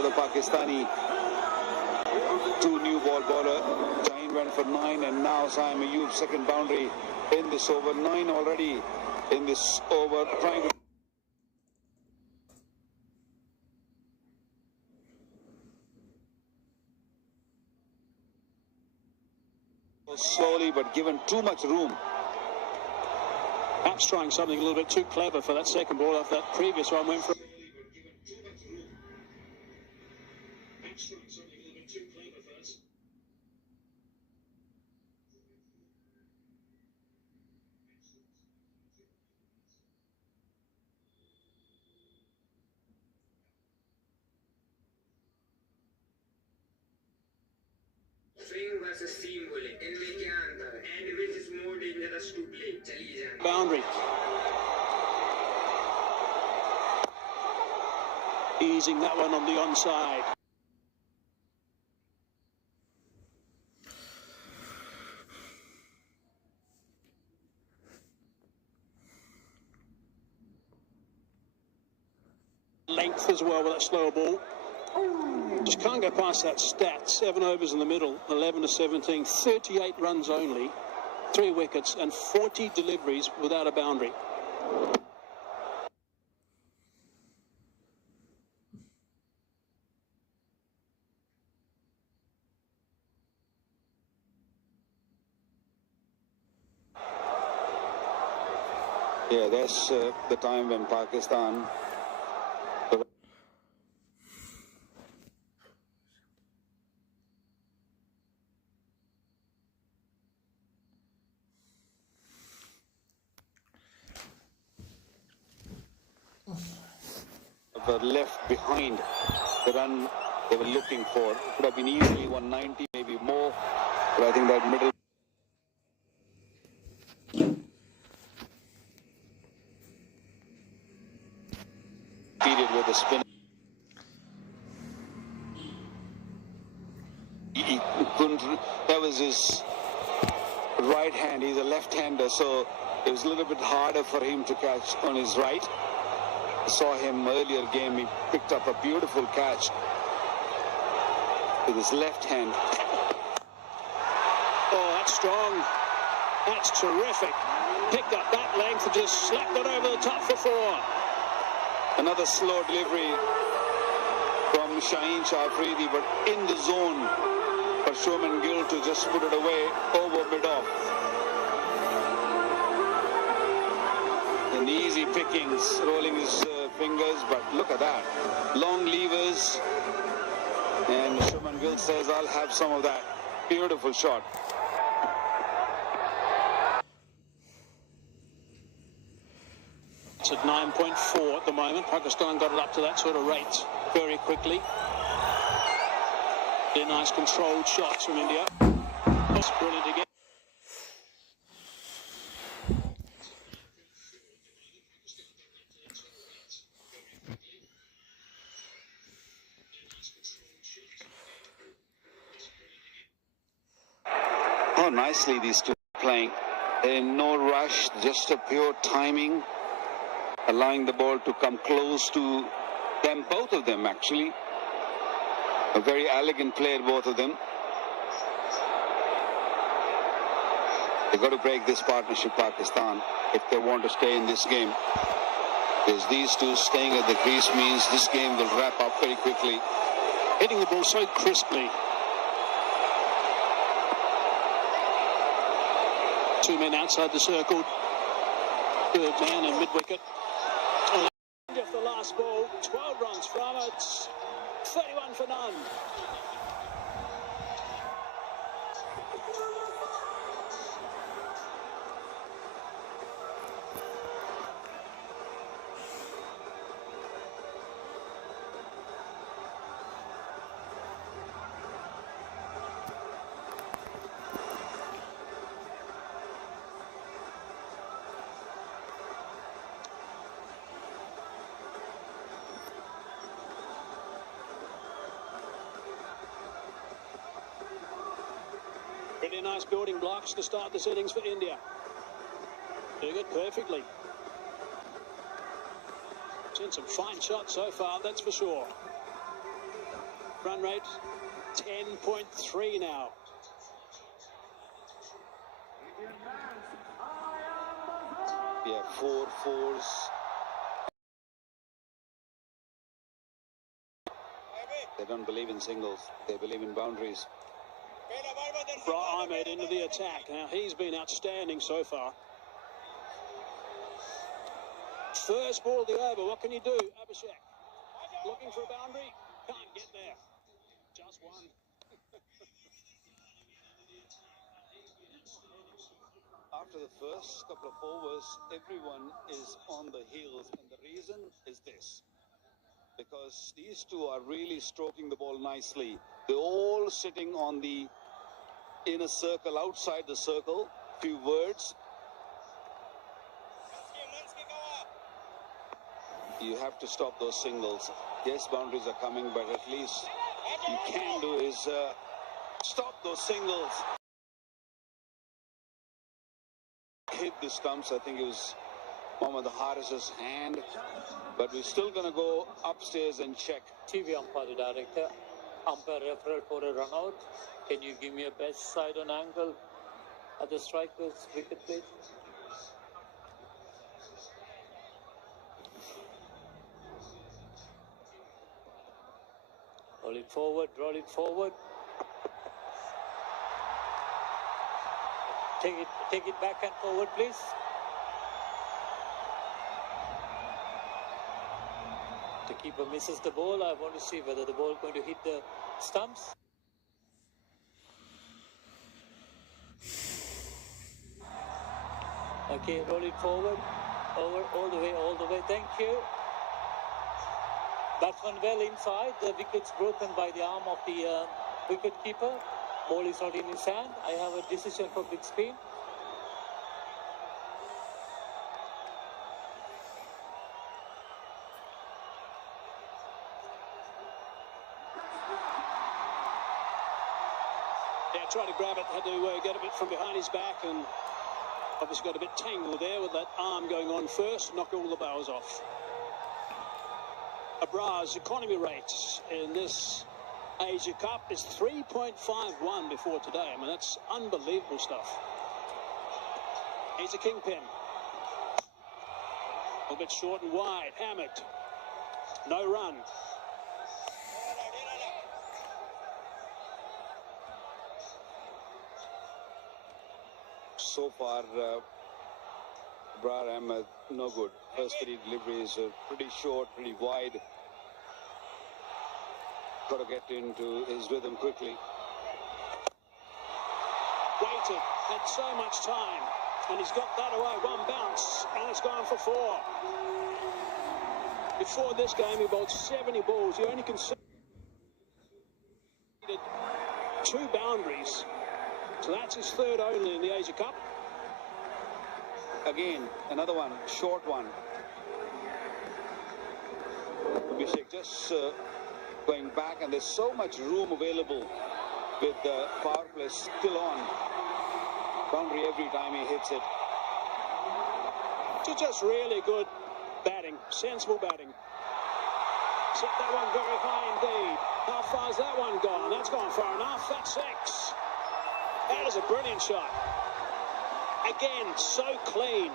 for the Pakistani two new ball bowler. Jain went for 9, and now Saif Ayub's second boundary in this over. 9 already in this over, trying to slowly, but given too much room. Perhaps trying something a little bit too clever for that second ball off that previous one. Went for swing versus seam bowling. इनमें क्या अंतर है? And which is more dangerous to play? चलिए जान. boundary. Easing that one on the onside. Length as well with that slower ball. Just can't go past that stat. 7 overs in the middle, 11 to 17, 38 runs only, 3 wickets and 40 deliveries without a boundary. Yeah, that's the time when Pakistan were left behind the run they were looking for. It could have been easily 190, maybe more, but I think that middle period with the spin. He couldn't, that was his right hand. He's a left-hander, so it was a little bit harder for him to catch on his right. I saw him earlier game. He picked up a beautiful catch with his left hand. Oh, that's strong. That's terrific. Picked up that length and just slapped it over the top for 4. Another slow delivery from Shaheen Shafridi, but in the zone for Shubman Gill to just put it away over mid-off. And easy pickings, rolling his fingers, but look at that. Long levers, and Shubman Gill says, I'll have some of that. Beautiful shot. It's at 9.4 at the moment. Pakistan got it up to that sort of rate very quickly. They're nice controlled shots from India. That's brilliant again. Oh, nicely these two are playing. In no rush, just a pure timing, allowing the ball to come close to them, both of them actually. A very elegant player, both of them. They've got to break this partnership, Pakistan, if they want to stay in this game. Because these two staying at the crease means this game will wrap up very quickly. Hitting the ball so crisply. 2 men outside the circle. Third man in mid-wicket. Off the last ball, 12 runs from it. 31 for none. Pretty nice building blocks to start this innings for India. Doing it perfectly. Seen some fine shots so far, that's for sure. Run rate 10.3 now. Yeah, 4 fours. They don't believe in singles. They believe in boundaries. Ahmed into the attack. Now, he's been outstanding so far. First ball of the over. What can you do? Abhishek looking for a boundary. Can't get there. Just one. After the first couple of overs, everyone is on the heels. And the reason is this. Because these two are really stroking the ball nicely. They're all sitting on the inner circle, outside the circle. Few words. You have to stop those singles. Yes, boundaries are coming, but at least you can do is stop those singles. Hit the stumps. I think it was Mohammad Haris's hand. But we're still going to go upstairs and check. TV umpire director, umpire referral for a run out. Can you give me a best side on angle at the striker's wicket, please? Roll it forward, roll it forward. Take it back and forward, please. The keeper misses the ball. I want to see whether the ball is going to hit the stumps. Okay, roll it forward. Over, all the way. Thank you. Batsman well inside. The wicket's broken by the arm of the wicket keeper. Ball is not in his hand. I have a decision for big spin. Yeah, tried to grab it, had to get a bit from behind his back, and obviously got a bit tangled there with that arm going on first, knocked all the bows off. Abra's economy rates in this Asia Cup is 3.51 before today. I mean, that's unbelievable stuff. He's a kingpin. A little bit short and wide. Hammered. No run. So far, Abrar Ahmed, no good. First three deliveries are pretty short, pretty wide. Got to get into his rhythm quickly. Waited, had so much time, and he's got that away. One bounce, and it's gone for 4. Before this game, he bowled 70 balls. He only conceded 2 boundaries. So that's his third only in the Asia Cup. Again, another one, short one. Abhishek just going back, and there's so much room available with the power play still on. Boundary every time he hits it. Just really good batting, sensible batting. Set that one very high indeed. How far's that one gone? That's gone far enough. That's 6. That is a brilliant shot. Again, so clean.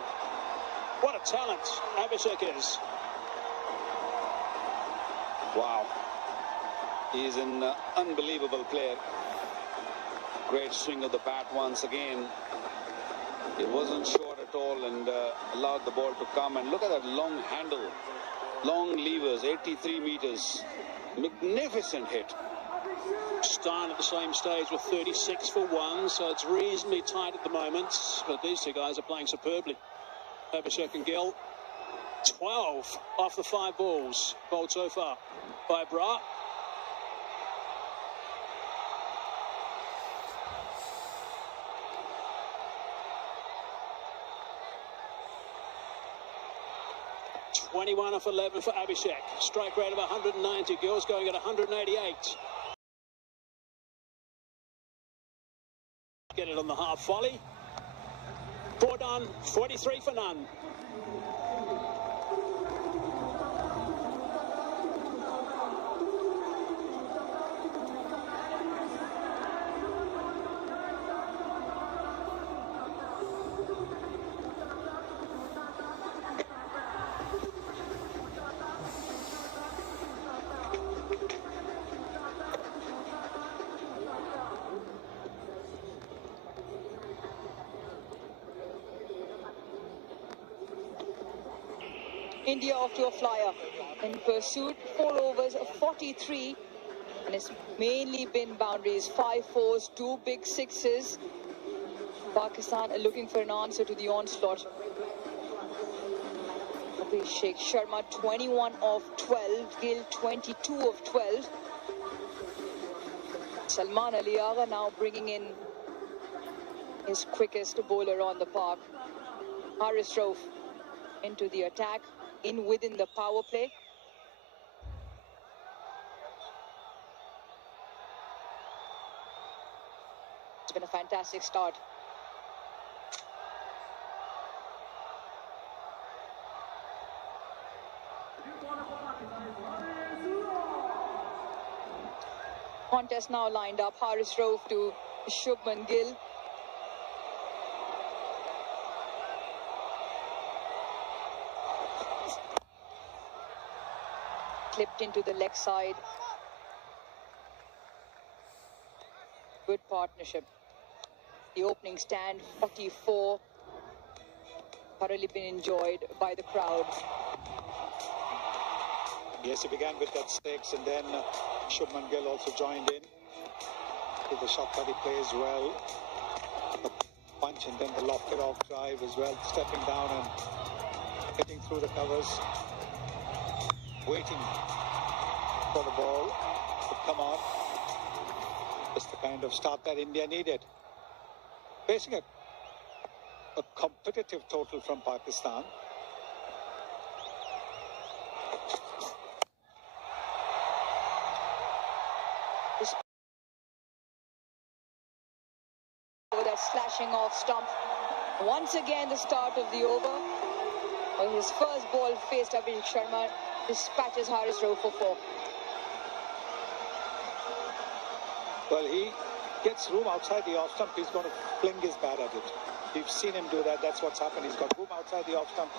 What a talent Abhishek is. Wow. He's an unbelievable player. Great swing of the bat once again. It wasn't short at all and allowed the ball to come. And look at that long handle. Long levers, 83 meters. Magnificent hit. Stein at the same stage with 36 for 1, so it's reasonably tight at the moment. But these two guys are playing superbly. Abhishek and Gill. 12 off the 5 balls bowled so far by Bra. (21 off 11 for Abhishek. Strike rate of 190. Gill's going at 188. Get it on the half volley. 4 done, 43 for none. India off to a flyer. In pursuit, 4 overs, 43. And it's mainly been boundaries. 5 fours, 2 big sixes. Pakistan are looking for an answer to the onslaught. Abhishek Sharma 21 of 12. Gill 22 of 12. Salman Ali Agha now bringing in his quickest bowler on the park. Haris Rauf into the attack, in within the power play. It's been a fantastic start. Contest now lined up. Haris Rauf to Shubman Gill. Clipped into the leg side. Good partnership. The opening stand, 44. Thoroughly been enjoyed by the crowd. Yes, he began with that 6 and then Shubman Gill also joined in. With the shot that he plays well. The punch and then the lofted off drive as well. Stepping down and hitting through the covers. Waiting for the ball to come on. Just the kind of start that India needed. Facing a competitive total from Pakistan. That slashing off stump. Once again the start of the over. His first ball faced Abhishek Sharma. Dispatches Haris Rauf for 4. Well, he gets room outside the off stump. He's going to fling his bat at it. We've seen him do that. That's what's happened. He's got room outside the off stump.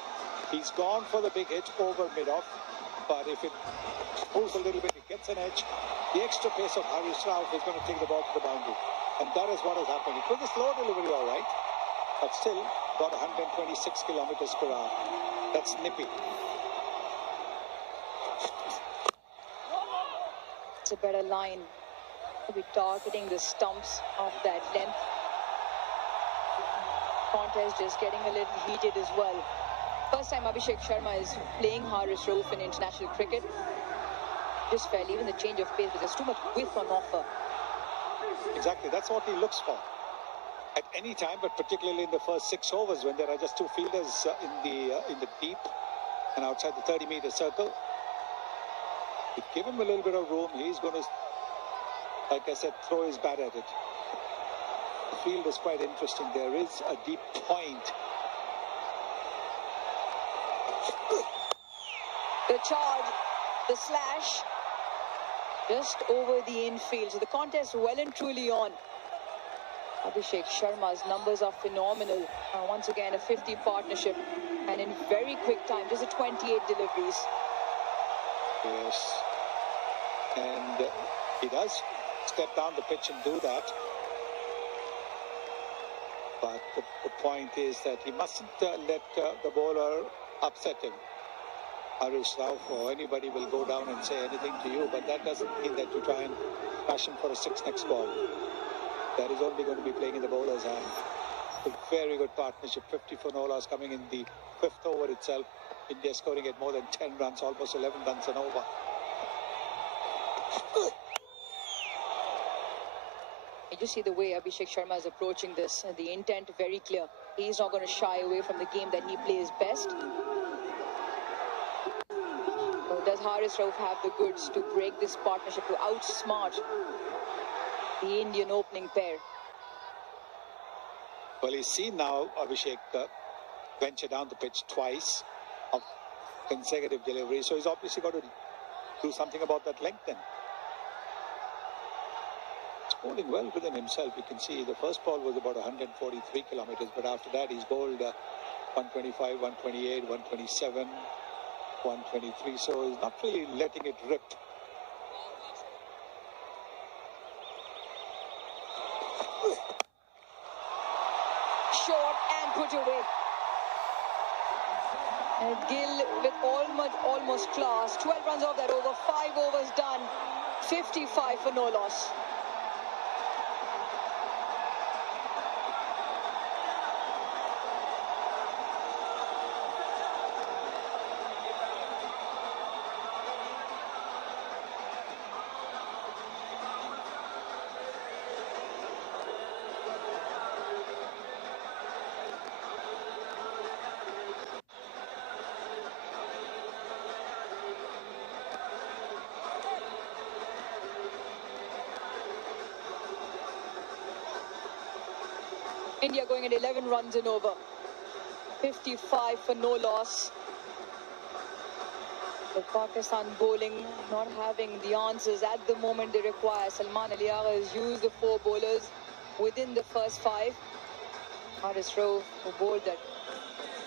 He's gone for the big hit over mid-off. But if it moves a little bit, it gets an edge. The extra pace of Haris Rauf is going to take the ball to the boundary. And that is what has happened. It was a slow delivery, all right. But still got 126 kilometers per hour. That's nippy. It's a better line. We'll be targeting the stumps of that length. Contest just getting a little heated as well. First time Abhishek Sharma is playing Haris Rauf in international cricket. Just felt even the change of pace, but there's too much width on offer. Exactly, that's what he looks for. At any time, but particularly in the first 6 overs when there are just 2 fielders in the deep and outside the 30-meter circle. You give him a little bit of room, he's going to, like I said, throw his bat at it. The field is quite interesting. There is a deep point. The charge, the slash, just over the infield. So the contest well and truly on. Abhishek Sharma's numbers are phenomenal. Once again, a 50 partnership. And in very quick time, just a 28 deliveries. Yes. And he does step down the pitch and do that. But the point is that he mustn't let the bowler upset him. Haris Rauf or anybody will go down and say anything to you, but that doesn't mean that you try and smash him for a 6 next ball. That is only going to be playing in the bowler's hand. A very good partnership. 50 for no loss coming in the 5th over itself. India scoring at more than 10 runs, almost 11 runs an over. You just see the way Abhishek Sharma is approaching this. The intent very clear. He's not going to shy away from the game that he plays best. Does Haris Rauf have the goods to break this partnership, to outsmart the Indian opening pair? Well, he's seen now Abhishek venture down the pitch twice of consecutive delivery, so he's obviously got to do something about that length then. He's bowling well within himself. You can see the first ball was about 143 kilometers, but after that he's bowled 125, 128, 127. 123, so he's not really letting it rip. Short and put away. Gill with almost class. 12 runs off that over. 5 overs done. 55 for no loss. India going at 11 runs and over. 55 for no loss. The Pakistan bowling not having the answers at the moment they require. Salman Ali has used the 4 bowlers within the first 5. Haris Rauf, who bowled that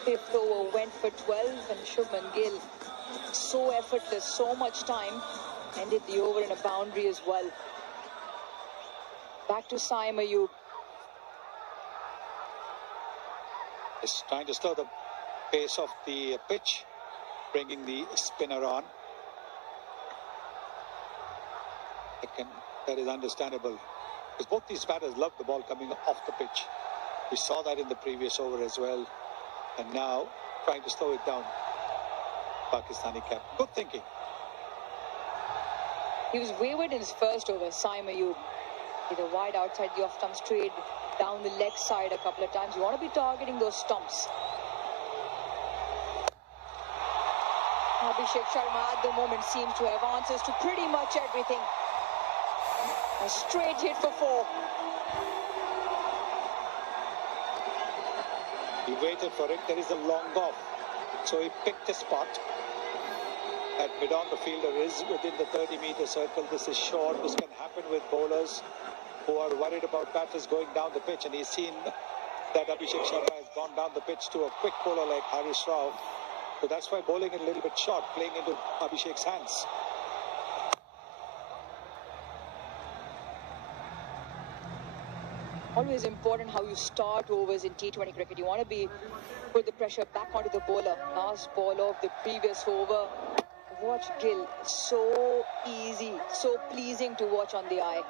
5th over, went for 12, and Shubman Gill, so effortless, so much time, ended the over in a boundary as well. Back to Saif Ayub. Is trying to slow the pace of the pitch, bringing the spinner on. That is understandable, because both these batters love the ball coming off the pitch. We saw that in the previous over as well, and now trying to slow it down. Pakistani cap. Good thinking. He was wayward in his first over, Saif Ayub. Either wide outside the off-stump straight, down the leg side a couple of times. You want to be targeting those stumps. Abhishek Sharma at the moment seems to have answers to pretty much everything. A straight hit for 4. He waited for it. There is a long off, so he picked a spot. At mid-on, the fielder is within the 30-meter circle. This is short. This can happen with bowlers who are worried about batters going down the pitch, and he's seen that Abhishek Sharma has gone down the pitch to a quick bowler like Haris Rauf. So that's why bowling it a little bit short, playing into Abhishek's hands. Always important how you start overs in T20 cricket. You want to put the pressure back onto the bowler. Last ball of the previous over. Watch Gill. So easy, so pleasing to watch on the eye.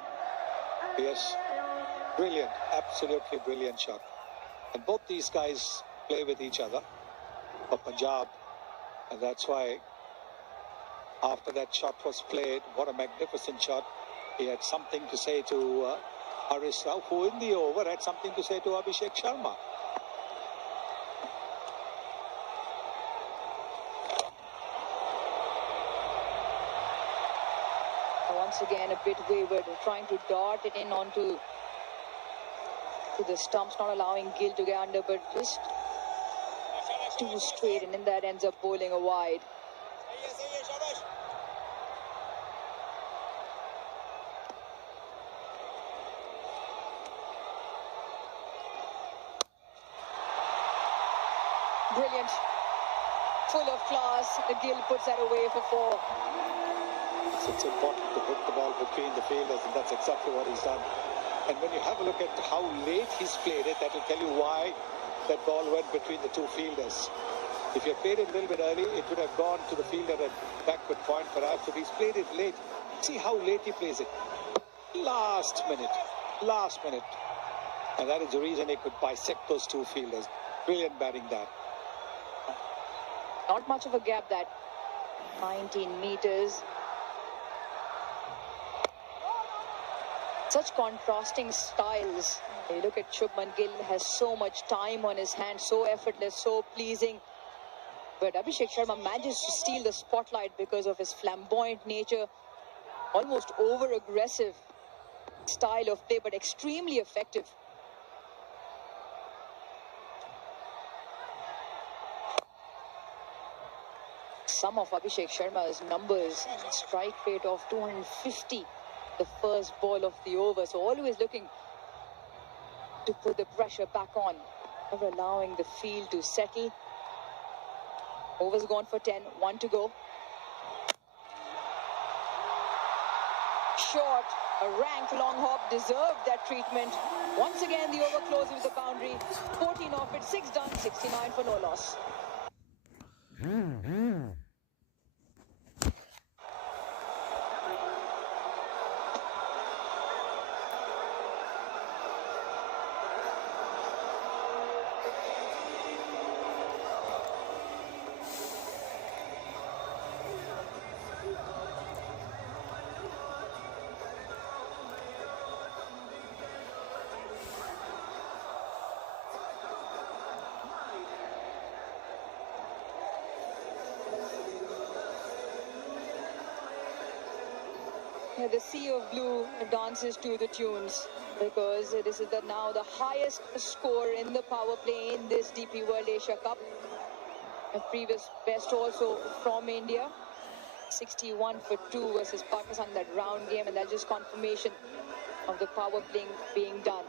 Yes, brilliant, absolutely brilliant shot. And both these guys play with each other for Punjab, and that's why after that shot was played, what a magnificent shot. He had something to say to Haris Rauf, who in the over had something to say to Abhishek Sharma. Once again, a bit wayward, trying to dart it in onto the stumps, not allowing Gill to get under, but just too straight, and then that ends up bowling a wide. Brilliant. Full of class. Gill puts that away for 4. It's important to hit the ball between the fielders, and that's exactly what he's done. And when you have a look at how late he's played it, that will tell you why that ball went between the 2 fielders. If you had played it a little bit early, it would have gone to the fielder at backward point perhaps, but he's played it late. See how late he plays it. Last minute. And that is the reason he could bisect those 2 fielders. Brilliant batting that. Not much of a gap, that 19 meters. Such contrasting styles. You look at Shubman Gill, has so much time on his hands, so effortless, so pleasing. But Abhishek Sharma manages to steal the spotlight because of his flamboyant nature. Almost over-aggressive style of play, but extremely effective. Some of Abhishek Sharma's numbers, strike rate of 250. The first ball of the over, so always looking to put the pressure back on, never allowing the field to settle. Overs gone for 10, 1 to go. Short, a rank long hop, deserved that treatment. Once again, the over closes with the boundary. 14 off it, 6 done, 69 for no loss. The sea of blue dances to the tunes because this is now the highest score in the power play in this DP World Asia Cup. A previous best also from India, 61 for 2 versus Pakistan in that round game, and that's just confirmation of the power play being done.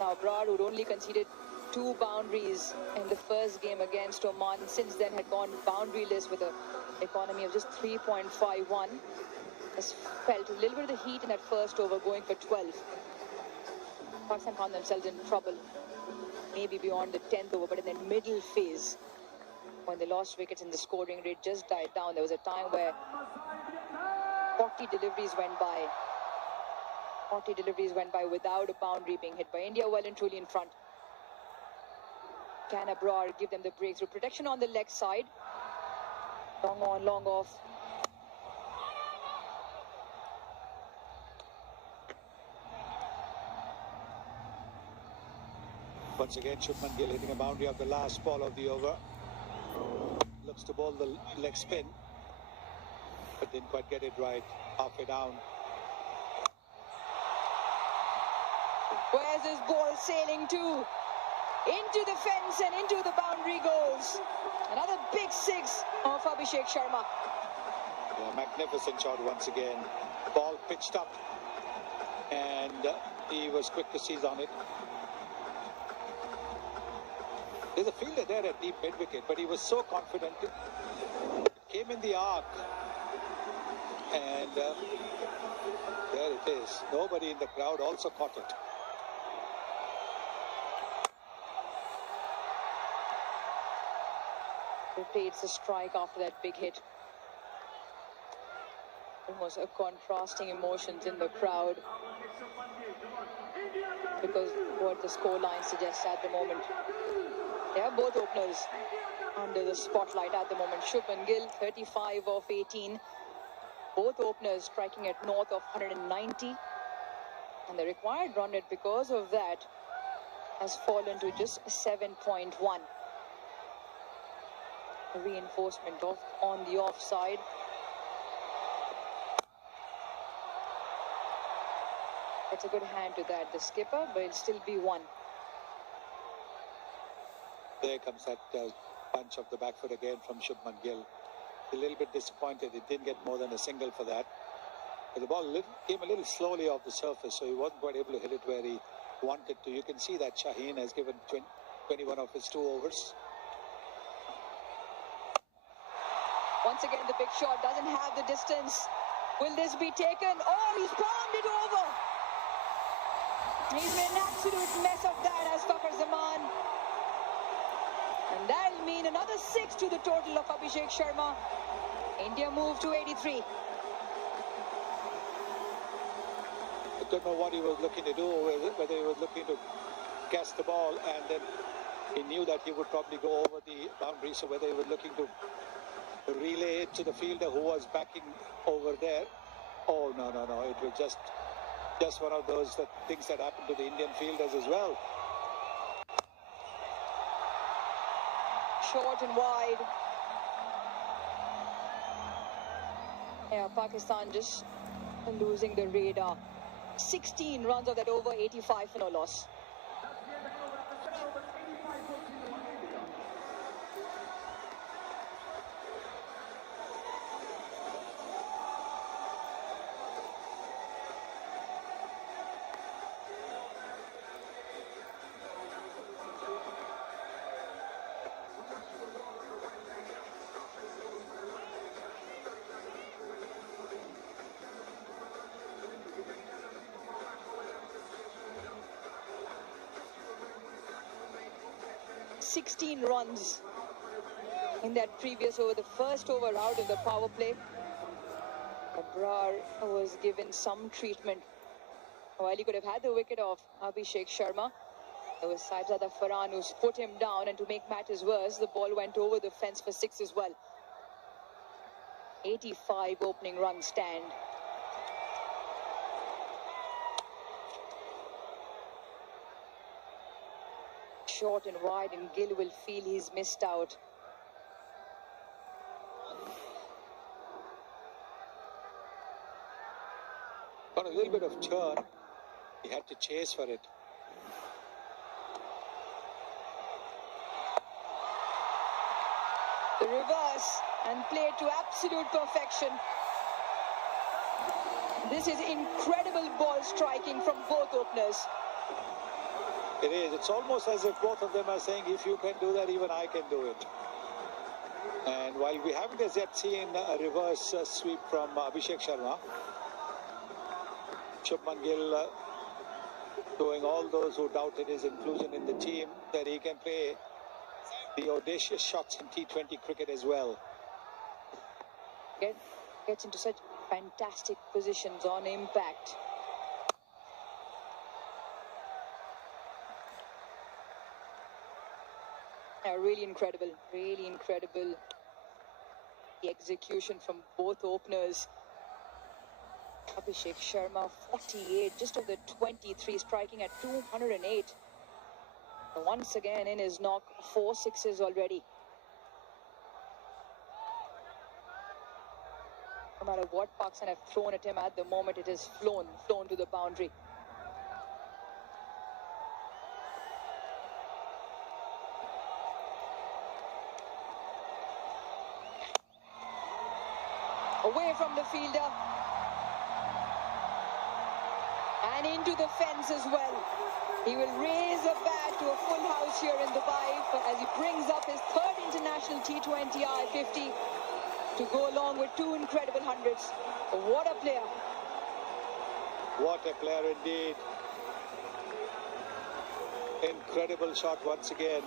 Now Abrar, who'd only conceded 2 boundaries in the first game against Oman, since then had gone boundaryless with an economy of just 3.51. Has felt a little bit of the heat in that first over, going for 12. Pakistan found themselves in trouble, maybe beyond the 10th over, but in that middle phase, when they lost wickets and the scoring rate just died down, there was a time where 40 deliveries went by. 40 deliveries went by without a boundary being hit by India, well and truly in front. Can Abrar give them the breakthrough? Protection on the leg side. Long on, long off. Once again, Shubman Gill hitting a boundary of the last ball of the over. Looks to bowl the leg spin, but didn't quite get it right. Halfway down. Where's this ball sailing to? Into the fence and into the boundary goes. Another big 6 of Abhishek Sharma. Yeah, magnificent shot once again. Ball pitched up, and he was quick to seize on it. There's a fielder there at deep mid-wicket, but he was so confident. It came in the arc. And there it is. Nobody in the crowd also caught it. Rotates the strike after that big hit. Almost a contrasting emotions in the crowd, because what the scoreline suggests at the moment. They are both openers under the spotlight at the moment. Shubman Gill, 35 of 18. Both openers striking at north of 190. And the required run rate because of that has fallen to just 7.1. A reinforcement on the offside. It's a good hand to that, the skipper, but it'll still be 1. There comes that punch of the back foot again from Shubman Gill. A little bit disappointed. He didn't get more than a single for that. But the ball came a little slowly off the surface, so he wasn't quite able to hit it where he wanted to. You can see that Shaheen has given 21 of his 2 overs. Once again, the big shot doesn't have the distance. Will this be taken? Oh, he's palmed it over. He's made an absolute mess of that as Fakhar Zaman. And that'll mean another 6 to the total of Abhishek Sharma. India move to 83. I don't know what he was looking to do, whether he was looking to catch the ball, and then he knew that he would probably go over the boundary, so whether he was looking to relay it to the fielder who was backing over there. Oh, no. It was just one of those things that happened to the Indian fielders as well. Short and wide. Yeah, Pakistan just losing the radar. 16 runs of that over, 85 for no loss. Sixteen runs in that previous over, the first over out of the power play. Abrar was given some treatment. While he could have had the wicket of Abhishek Sharma, it was Saibzada Farhan who's put him down, and to make matters worse, the ball went over the fence for 6 as well. 85 opening run stand. Short and wide, and Gill will feel he's missed out. Got a little bit of turn. He had to chase for it. The reverse and played to absolute perfection. This is incredible ball striking from both openers. It is. It's almost as if both of them are saying, if you can do that, even I can do it. And while we haven't as yet seen a reverse sweep from Abhishek Sharma, Shubman Gill showing all those who doubted his inclusion in the team that he can play the audacious shots in T20 cricket as well. Gets into such fantastic positions on impact. Really incredible, really incredible. The execution from both openers. Abhishek Sharma, 48, just over 23, striking at 208. And once again in his knock, 4 sixes already. No matter what Pakistan have thrown at him at the moment, it has flown to the boundary. Away from the fielder. And into the fence as well. He will raise a bat to a full house here in Dubai as he brings up his third international T20 I-50 to go along with 2 incredible hundreds. What a player. What a player indeed. Incredible shot once again.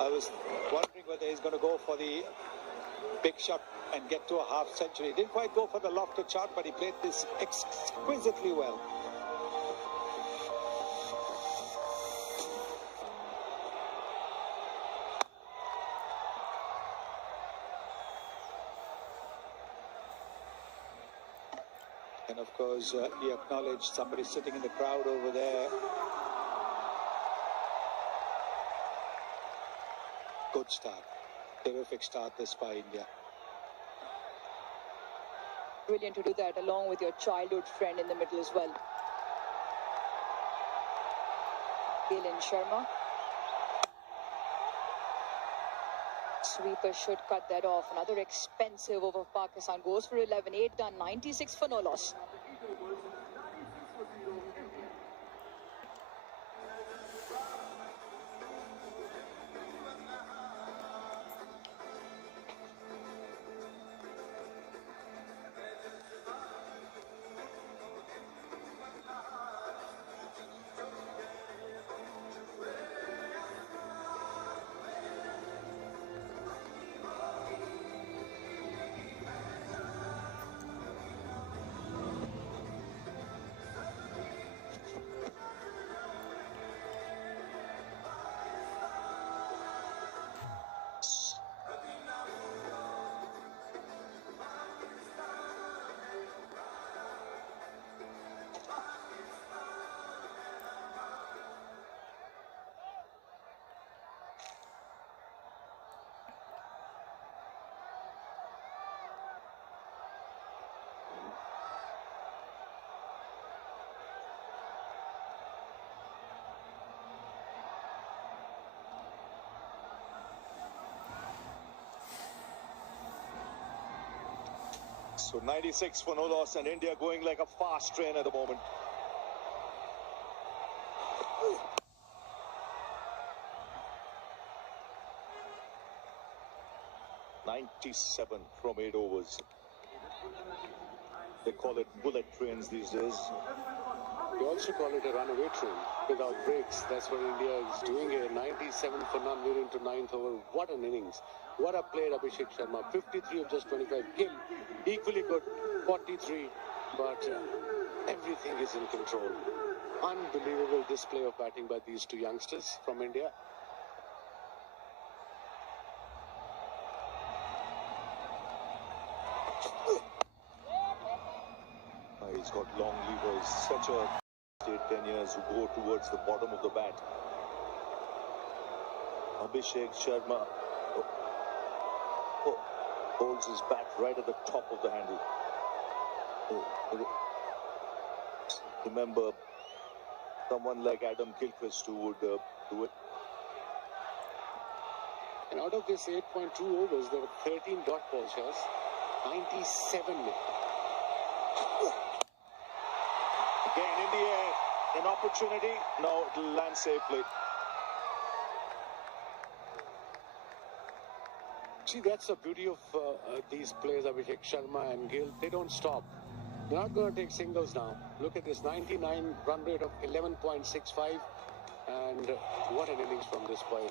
I was wondering whether he's going to go for the big shot and get to a half century. Didn't quite go for the lofted shot, but he played this exquisitely well. And of course, he acknowledged somebody sitting in the crowd over there. Good start. Terrific start this by India. Brilliant to do that along with your childhood friend in the middle as well. Gill and Sharma. Sweeper should cut that off. Another expensive over Pakistan. Goes for 11. 8 done. 96 for no loss. So 96 for no loss, and India going like a fast train at the moment. "97 from 8 overs. They call it bullet trains these days. You also call it a runaway train without breaks. That's what India is doing here. 97 27 for none. We're into ninth over. What an innings. What a play, Abhishek Sharma. 53 of just 25. Gill, equally good, 43. But everything is in control. Unbelievable display of batting by these two youngsters from India. He's got long levers, such a 10 years who go towards the bottom of the bat. Abhishek Sharma holds his bat right at the top of the handle. Remember, someone like Adam Gilchrist who would do it. And out of this 8.2 overs, there were 13 dot balls, yes. 97 minutes. Again in the air, an opportunity. No, it'll land safely. See, that's the beauty of these players, Abhishek Sharma and Gill. They don't stop. They're not going to take singles now. Look at this, 99 run rate of 11.65. And what an innings from this boy.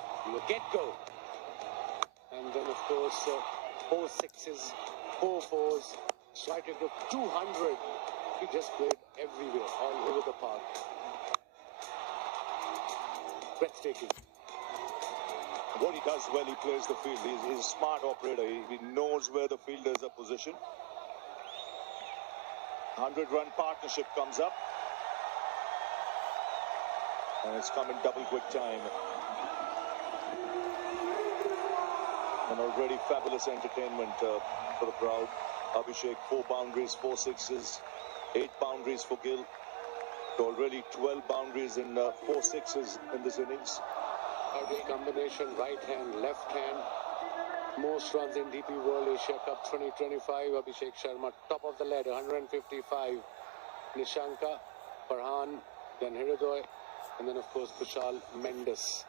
Get-go. And then, of course, 4 sixes, 4 fours, strike rate of 200. He just played everywhere, all over the park. Breathtaking. What he does well, he plays the field. He's a smart operator. He knows where the fielders are positioned. 100-run partnership comes up. And it's come in double quick time. And already fabulous entertainment for the crowd. Abhishek, 4 boundaries, 4 sixes, 8 boundaries for Gill. Already 12 boundaries and 4 sixes in this innings. Ideal combination, right hand, left hand. Most runs in DP World Asia Cup 2025. Abhishek Sharma, top of the ladder, 155. Nishanka, Farhan, then Hridoy, and then of course Kushal Mendes.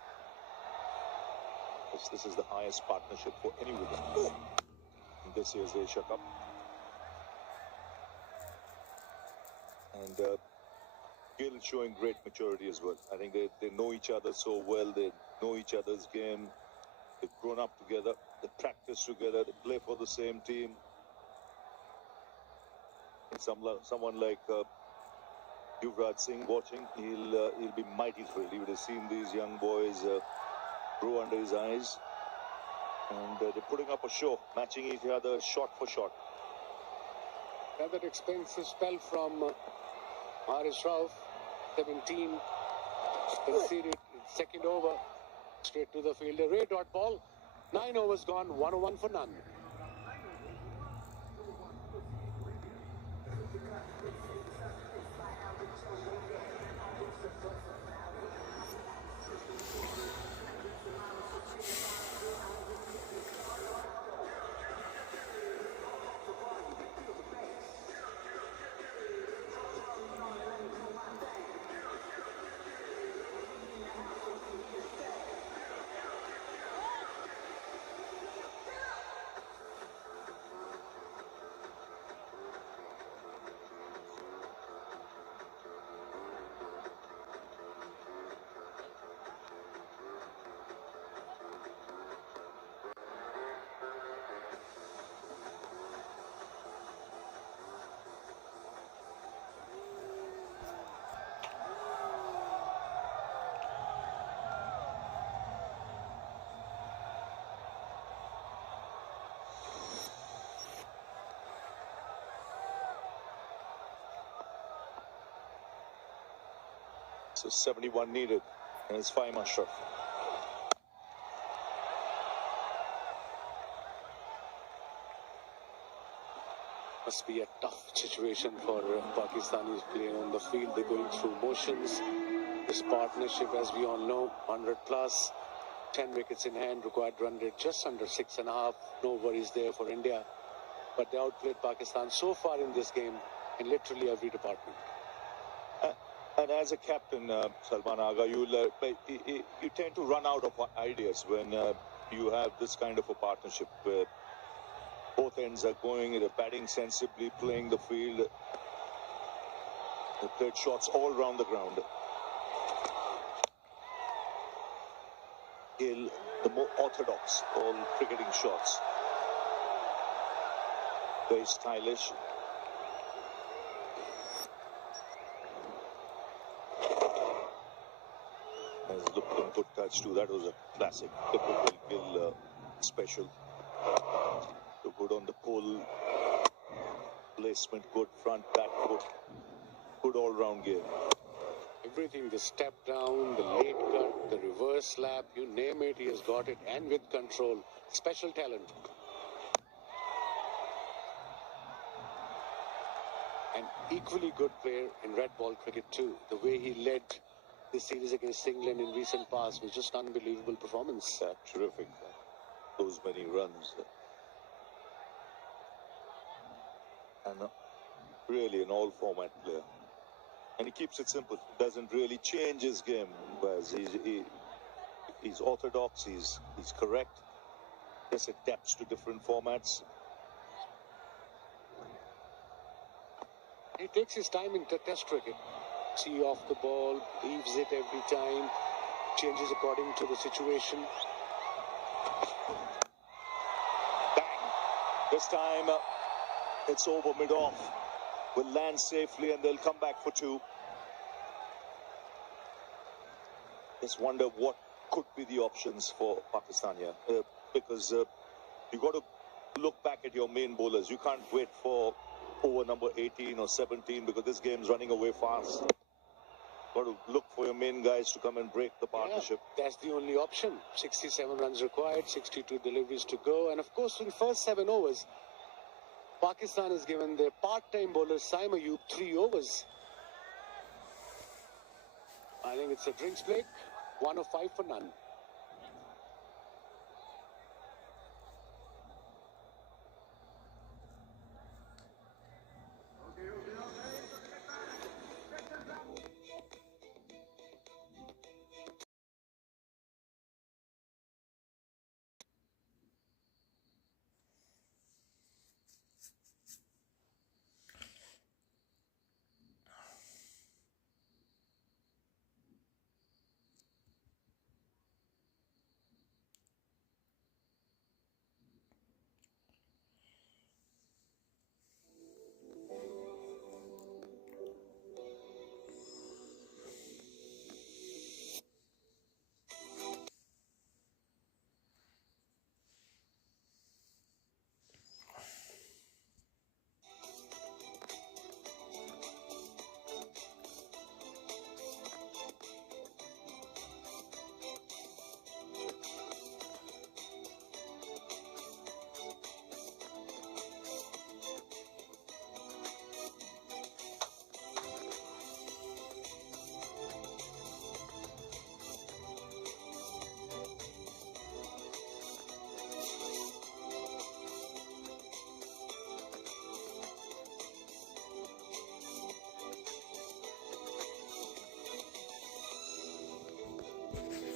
This is the highest partnership for any woman in this year's Asia Cup. And Gill showing great maturity as well. I think they know each other so well. They know each other's game. They've grown up together. They practice together. They play for the same team. And someone like Yuvraj Singh watching, he'll be mighty thrilled. He would have seen these young boys grow under his eyes. And they're putting up a show, matching each other shot for shot. That explains the spell from Haris Rauf, 17, conceded second over, straight to the fielder. Ray dot ball, 9 overs gone, 101 for none. So 71 needed, and it's 5 Ashraf. Must be a tough situation for Pakistanis playing on the field. They're going through motions. This partnership, as we all know, 100 plus, 10 wickets in hand, required run rate just under 6.5. No worries there for India. But they outplayed Pakistan so far in this game in literally every department. And as a captain, Salman Agha, you tend to run out of ideas when you have this kind of a partnership where both ends are going, they're batting sensibly, playing the field. They played shots all around the ground. Gill, the more orthodox, all cricketing shots. Very stylish. Has looked a good touch too. That was a classic typical Gill special. So good on the pull. Placement good, front, back foot. Good all-round game. Everything, the step down, the late cut, the reverse slap, you name it, he has got it, and with control. Special talent. An equally good player in red ball cricket too. The way he led this series against England in recent past was just unbelievable performance. Terrific. Those many runs. And really an all-format player. And he keeps it simple. Doesn't really change his game. Whereas he's orthodox. He's correct. Just adapts to different formats. He takes his time in test cricket. See off the ball, leaves it every time, changes according to the situation. Bang! This time it's over mid-off. Will land safely and they'll come back for two. Just wonder what could be the options for Pakistan here. Because you've got to look back at your main bowlers. You can't wait for over number 18 or 17 because this game's running away fast. Got to look for your main guys to come and break the partnership. Yeah, that's the only option. 67 runs required, 62 deliveries to go. And of course, in first 7 overs, Pakistan has given their part-time bowler Saif Ayub 3 overs. I think it's a drinks break. 1 of 5 for none.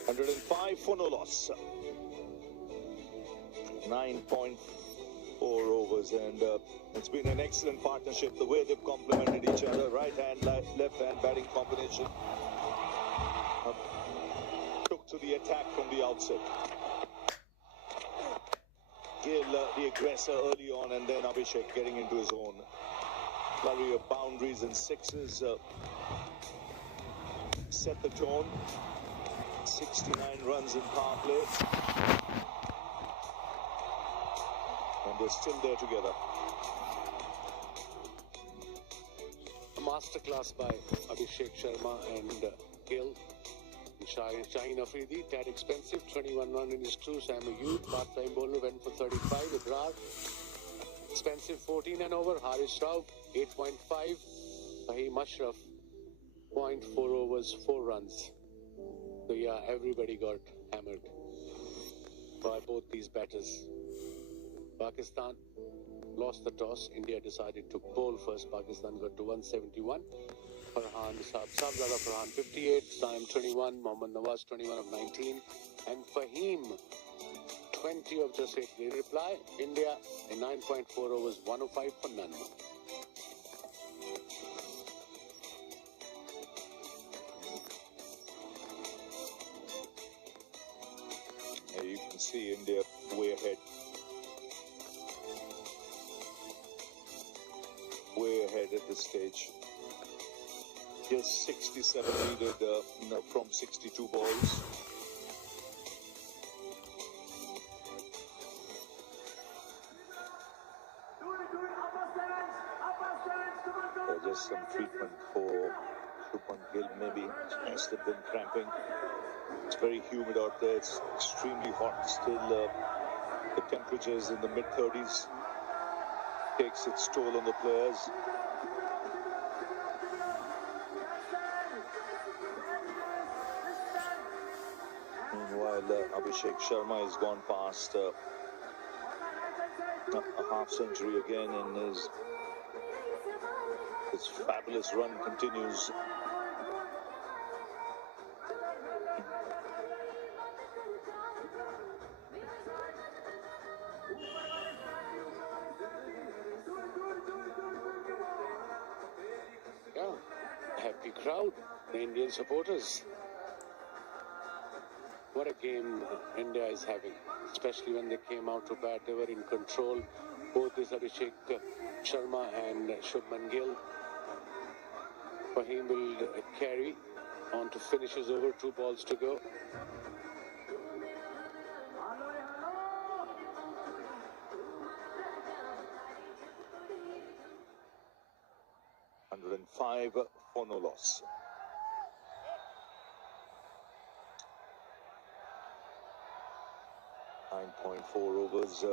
.105 for no loss. 9.4 overs, and it's been an excellent partnership. The way they've complemented each other, right hand, left hand batting combination. Took to the attack from the outset. Gill, the aggressor early on, and then Abhishek getting into his own. Flurry of boundaries and sixes set the tone. 69 runs in power play. And they're still there together. A masterclass by Abhishek Sharma and Gill. Shaheen Afridi, tad expensive, 21 run in his crew. Saif Ayub, part-time bowler, went for 35. Idrar, expensive, 14 and over. Haris Rauf, 8.5. Fahim Ashraf, 0.4 overs, 4 runs. So yeah, everybody got hammered by both these batters. Pakistan lost the toss. India decided to bowl first. Pakistan got to 171. Sabzada Farhan 58, Saim 21, Mohammad Nawaz 21 of 19, and Fahim 20 of just 8. They reply, India in 9.4 overs, 105 for none. see India way ahead. Way ahead at this stage. Just 67 needed from 62 balls. Just some treatment for Shubman Gill, maybe. Must have been cramping. It's very humid out there. It's extremely hot still. The temperatures in the mid-30s takes its toll on the players. Meanwhile, Abhishek Sharma has gone past a half century again, and his fabulous run continues. Yeah, happy crowd, the Indian supporters. What a game India is having, especially when they came out to bat. They were in control. Both this Abhishek Sharma and Shubman Gill. Fahim will carry on to finishes over, 2 balls to go. $105 for no loss. .4 overs.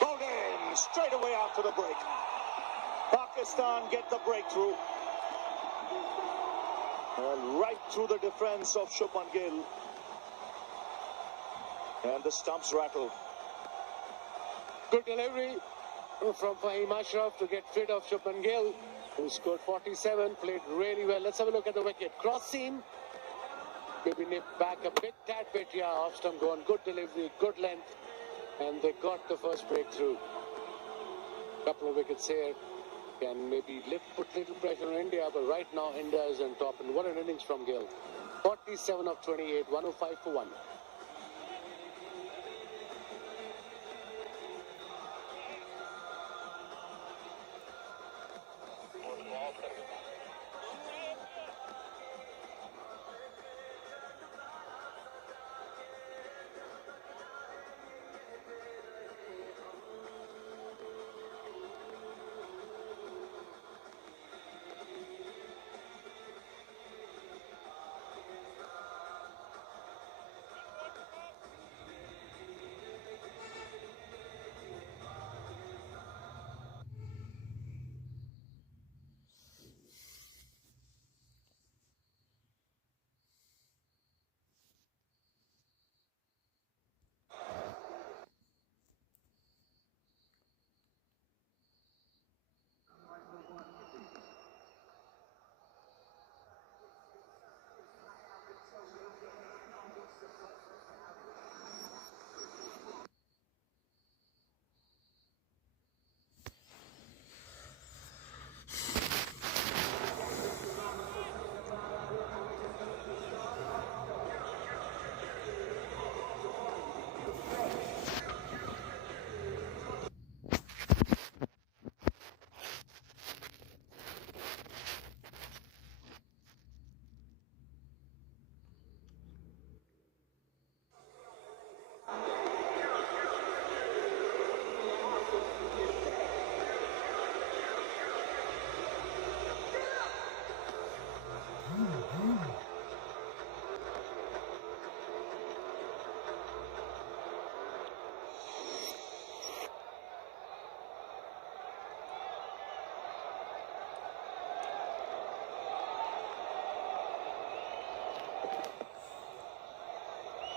Bowled in straight away after the break. Pakistan get the breakthrough. And right through the defense of Shubman Gill. And the stumps rattle. Good delivery from Fahim Ashraf to get rid of Shubman Gill, who scored 47, played really well. Let's have a look at the wicket. Cross seam. Maybe nipped back a bit, tad bit, yeah, off stump gone. Good delivery, good length, and they got the first breakthrough. Couple of wickets here can maybe put little pressure on India, but right now India is on top. And what an innings from Gill. 47 of 28, 105 for 1.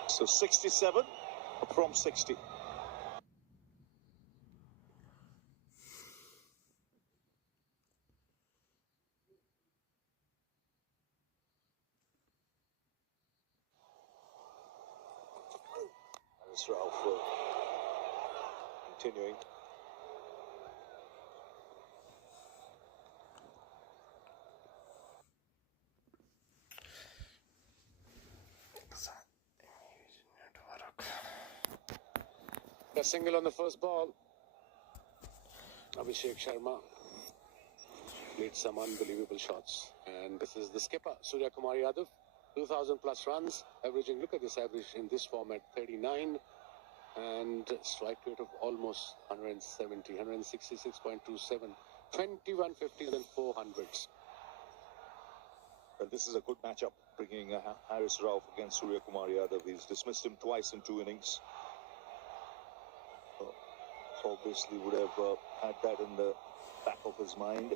So 67 from 60. That's Ralph continuing. A single on the first ball. Abhishek Sharma made some unbelievable shots. And this is the skipper, Surya Kumar Yadav. 2,000 plus runs, averaging, look at this average in this format, 39. And strike rate of almost 170, 166.27. 21 50s and 400s. Well, this is a good matchup, bringing Haris Rauf against Surya Kumar Yadav. He's dismissed him twice in 2 innings. Obviously would have had that in the back of his mind.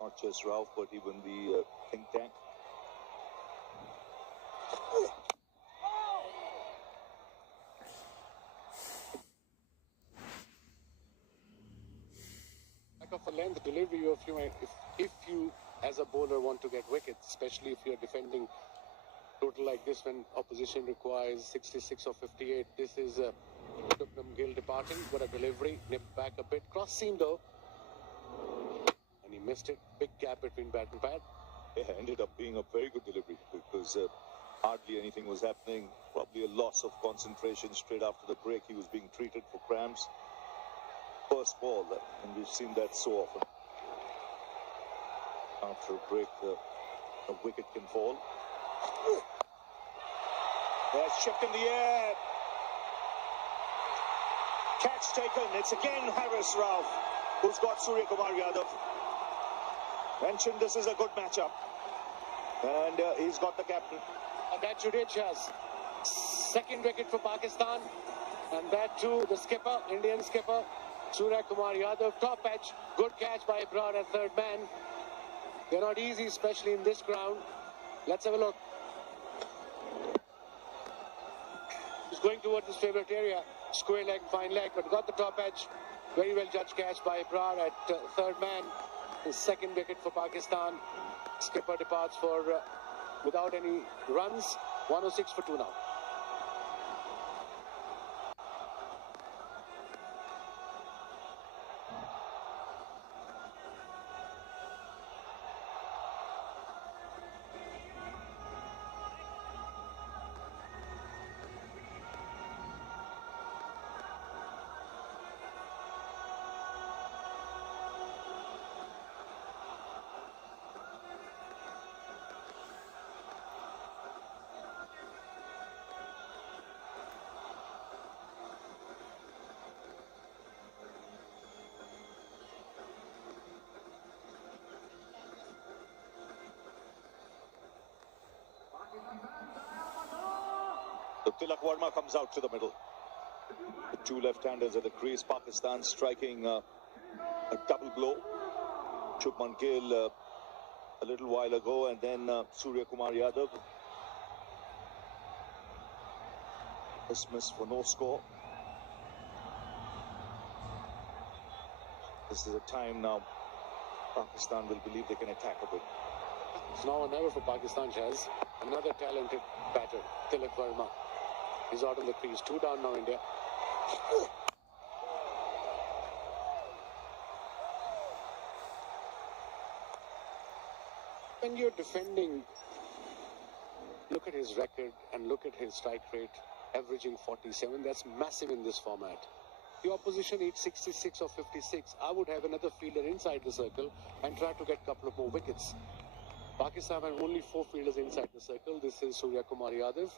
Not just Rauf, but even the think tank. Lack of a length delivery of you, if you as a bowler want to get wickets, especially if you're defending total like this when opposition requires 66 or 58. This is Shubman Gill departing, but a delivery, nipped back a bit, cross seam though, and he missed it. Big gap between bat and pad. Yeah, ended up being a very good delivery because hardly anything was happening. Probably a loss of concentration straight after the break. He was being treated for cramps. First ball, and we've seen that so often. After a break, a wicket can fall. There's shift in the air. Catch taken. It's again Haris Rauf who's got Surya Kumar Yadav. Mentioned this is a good matchup. And he's got the captain. That Judeja has second wicket for Pakistan. And that too, the skipper, Indian skipper, Surya Kumar Yadav. Top edge. Good catch by Abrar at third man. They're not easy, especially in this ground. Let's have a look. He's going towards his favorite area. Square leg, fine leg, but got the top edge. Very well judged catch by Abrar at third man. His second wicket for Pakistan. Skipper departs for without any runs. 106 for 2 now. So Tilak Verma comes out to the middle. The 2 left-handers at the crease. Pakistan striking a double blow. Shubman Gill a little while ago, and then Surya Kumar Yadav. Dismiss for no score. This is a time now Pakistan will believe they can attack a bit. It's now or never for Pakistan, Chaz. Another talented batter, Tilak Verma. He's out on the crease. 2 down now, India. When you're defending, look at his record and look at his strike rate, averaging 47. That's massive in this format. The opposition needs 66 or 56. I would have another fielder inside the circle and try to get a couple of more wickets. Pakistan have only 4 fielders inside the circle. This is Surya Kumar Yadav.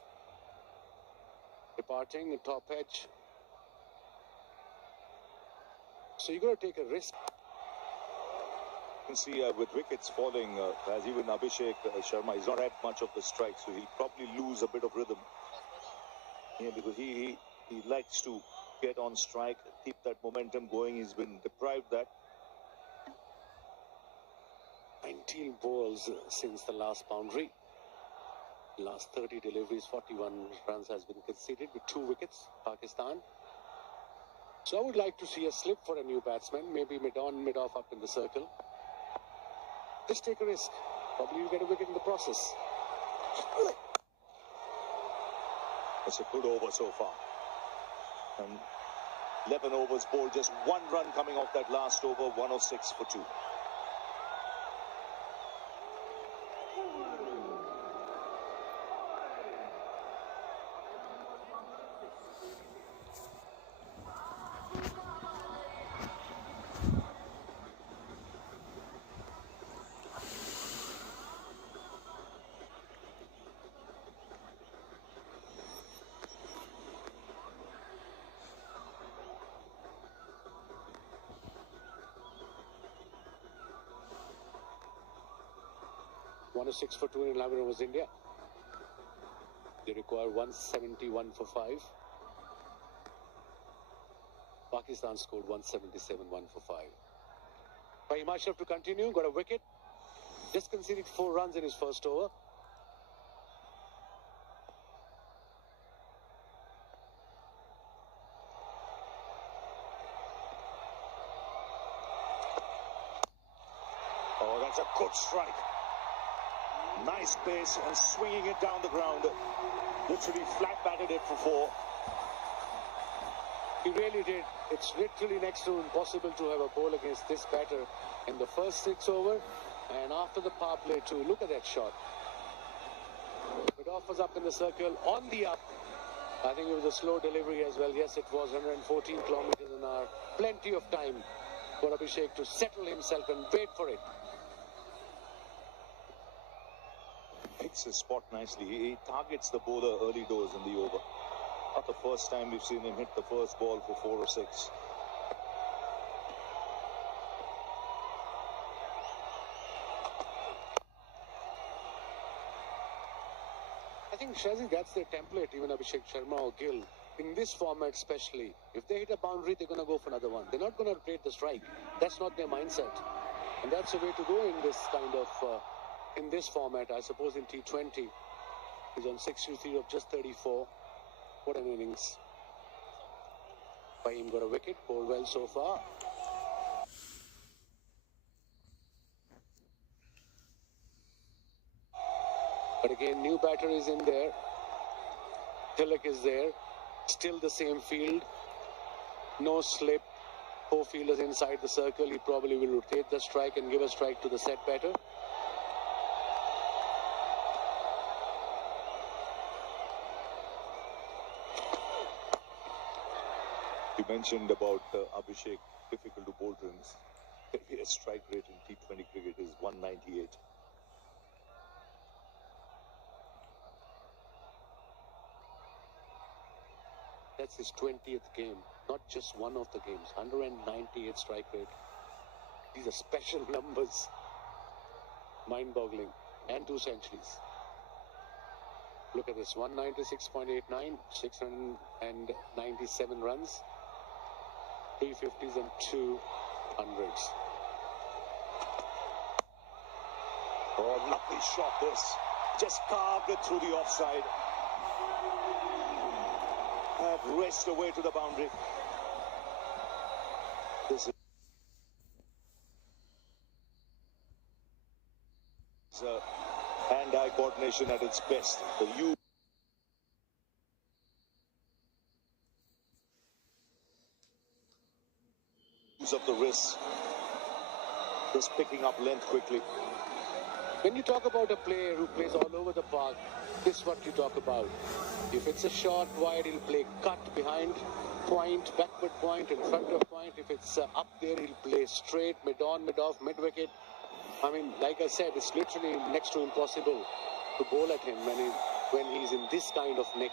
Departing, top edge. So you're going to take a risk. You can see with wickets falling, as even Abhishek Sharma, he's not had much of the strike, so he'll probably lose a bit of rhythm. Yeah, because he likes to get on strike, keep that momentum going. He's been deprived that. 19 balls since the last boundary. Last 30 deliveries, 41 runs has been conceded with 2 wickets, Pakistan. So I would like to see a slip for a new batsman, maybe mid-on, mid-off up in the circle. Just take a risk. Probably you get a wicket in the process. That's a good over so far. And 11 overs bowled, just 1 run coming off that last over, 106 for 2. 1 6 for 2 in 11 overs India. They require 171 for 5. Pakistan scored 177, 1 for 5. Fahim Ashraf to continue, got a wicket. Just conceded 4 runs in his first over. Oh, that's a good strike. Nice pace and swinging it down the ground. Literally flat batted it for 4. He really did. It's literally next to impossible to have a ball against this batter in the first 6 overs and after the power play too. Look at that shot. Mid-off was up in the circle, on the up. I think it was a slow delivery as well. Yes, it was 114 kilometers an hour. Plenty of time for Abhishek to settle himself and wait for it. Hits his spot nicely. He targets the bowler early doors in the over. Not the first time we've seen him hit the first ball for 4 or 6. I think, Shazi, that's their template, even Abhishek Sharma or Gill. In this format especially, if they hit a boundary, they're going to go for another one. They're not going to trade the strike. That's not their mindset. And that's the way to go in this kind of, in this format, I suppose in T20. He's on 63 of just 34. What an innings. Fahim got a wicket, bowled well so far. But again, new batter is in there. Tilak is there. Still the same field. No slip. 4 fielders inside the circle. He probably will rotate the strike and give a strike to the set batter. You mentioned about Abhishek, difficult to bowl to him. His strike rate in T20 cricket is 198. That's his 20th game, not just one of the games. 198 strike rate. These are special numbers. Mind-boggling. And 2 centuries. Look at this, 196.89, 697 runs, 350s and 200s. Oh, lovely shot this. Just carved it through the offside. And raced away to the boundary. This is hand-eye coordination at its best. The use of the wrist. Just picking up length quickly. When you talk about a player who plays all over the park, this is what you talk about. If it's a short wide, he'll play cut behind point, backward point, in front of point. If it's up there, he'll play straight, mid-on, mid-off, mid-wicket. I mean, like I said, it's literally next to impossible to bowl at him when he's in this kind of nick.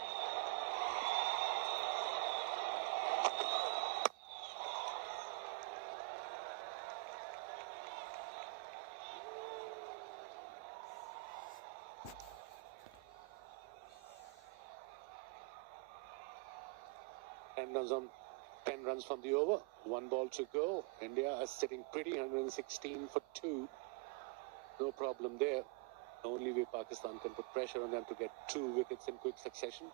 On 10 runs from the over, 1 ball to go. India is sitting pretty, 116 for 2. No problem there. The only way Pakistan can put pressure on them to get 2 wickets in quick succession.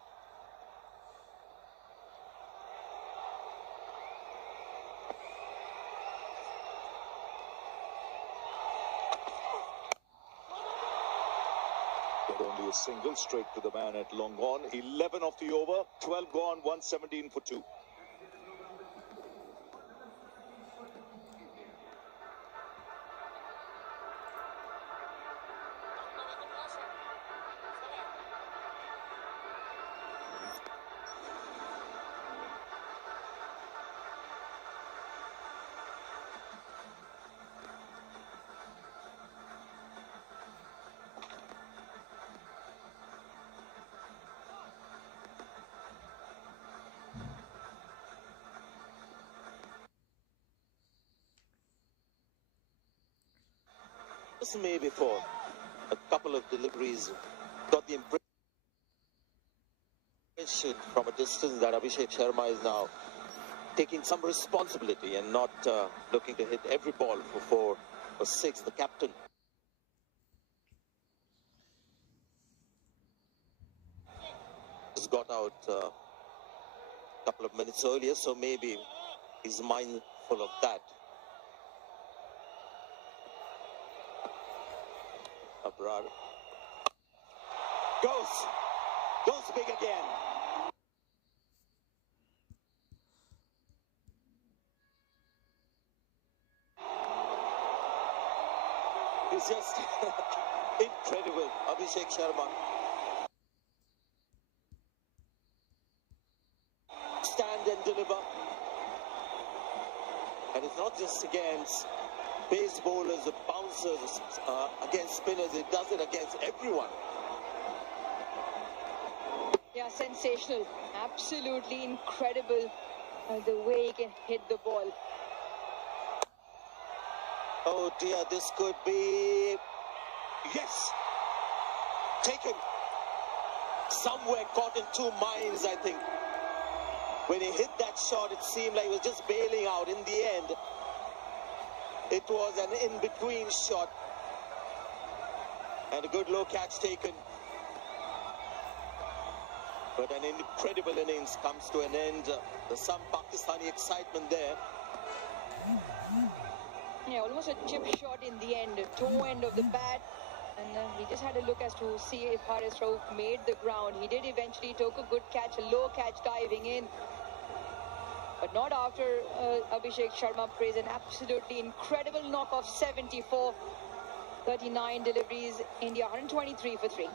Get only a single straight to the man at long on. 11 off the over, 12 gone, 117 for 2. This may be thought a couple of deliveries. Got the impression from a distance that Abhishek Sharma is now taking some responsibility and not looking to hit every ball for 4 or 6. The captain has got out a couple of minutes earlier, so maybe he's mindful of that. Abrar goes big again. It's just incredible, Abhishek Sharma. Stand and deliver. And it's not just against pace bowlers, bouncers, against spinners. It does it against everyone. Yeah, sensational. Absolutely incredible the way he can hit the ball. Oh dear, this could be... Yes! Taken. Somewhere caught in two minds, I think. When he hit that shot, it seemed like he was just bailing out. In the end, it was an in-between shot. And a good low catch taken. But an incredible innings comes to an end. There's some Pakistani excitement there. Yeah, almost a chip shot in the end, toe end of the bat. And we just had a look as to see if Haris Rauf made the ground. He did eventually, took a good catch, a low catch diving in. But not after Abhishek Sharma plays an absolutely incredible knock of 74. 39 deliveries, India 123 for 3.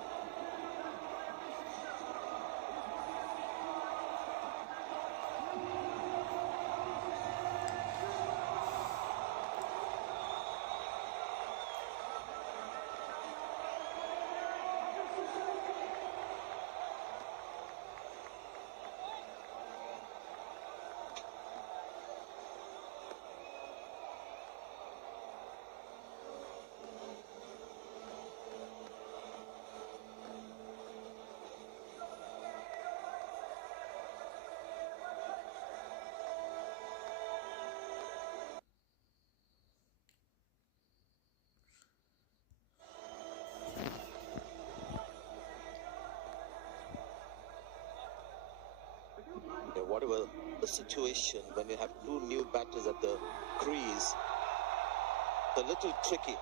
Whatever the situation, when you have two new batters at the crease, it's a little tricky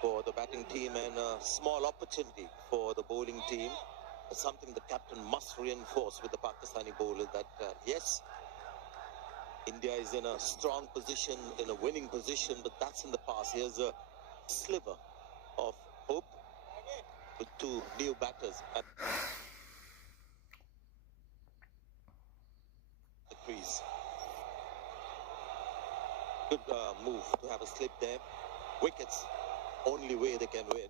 for the batting team and a small opportunity for the bowling team. It's something the captain must reinforce with the Pakistani bowler that yes, India is in a strong position, in a winning position, but that's in the past. Here's a sliver of hope with two new batters at the crease. Good move to have a slip there. Wickets, only way they can win.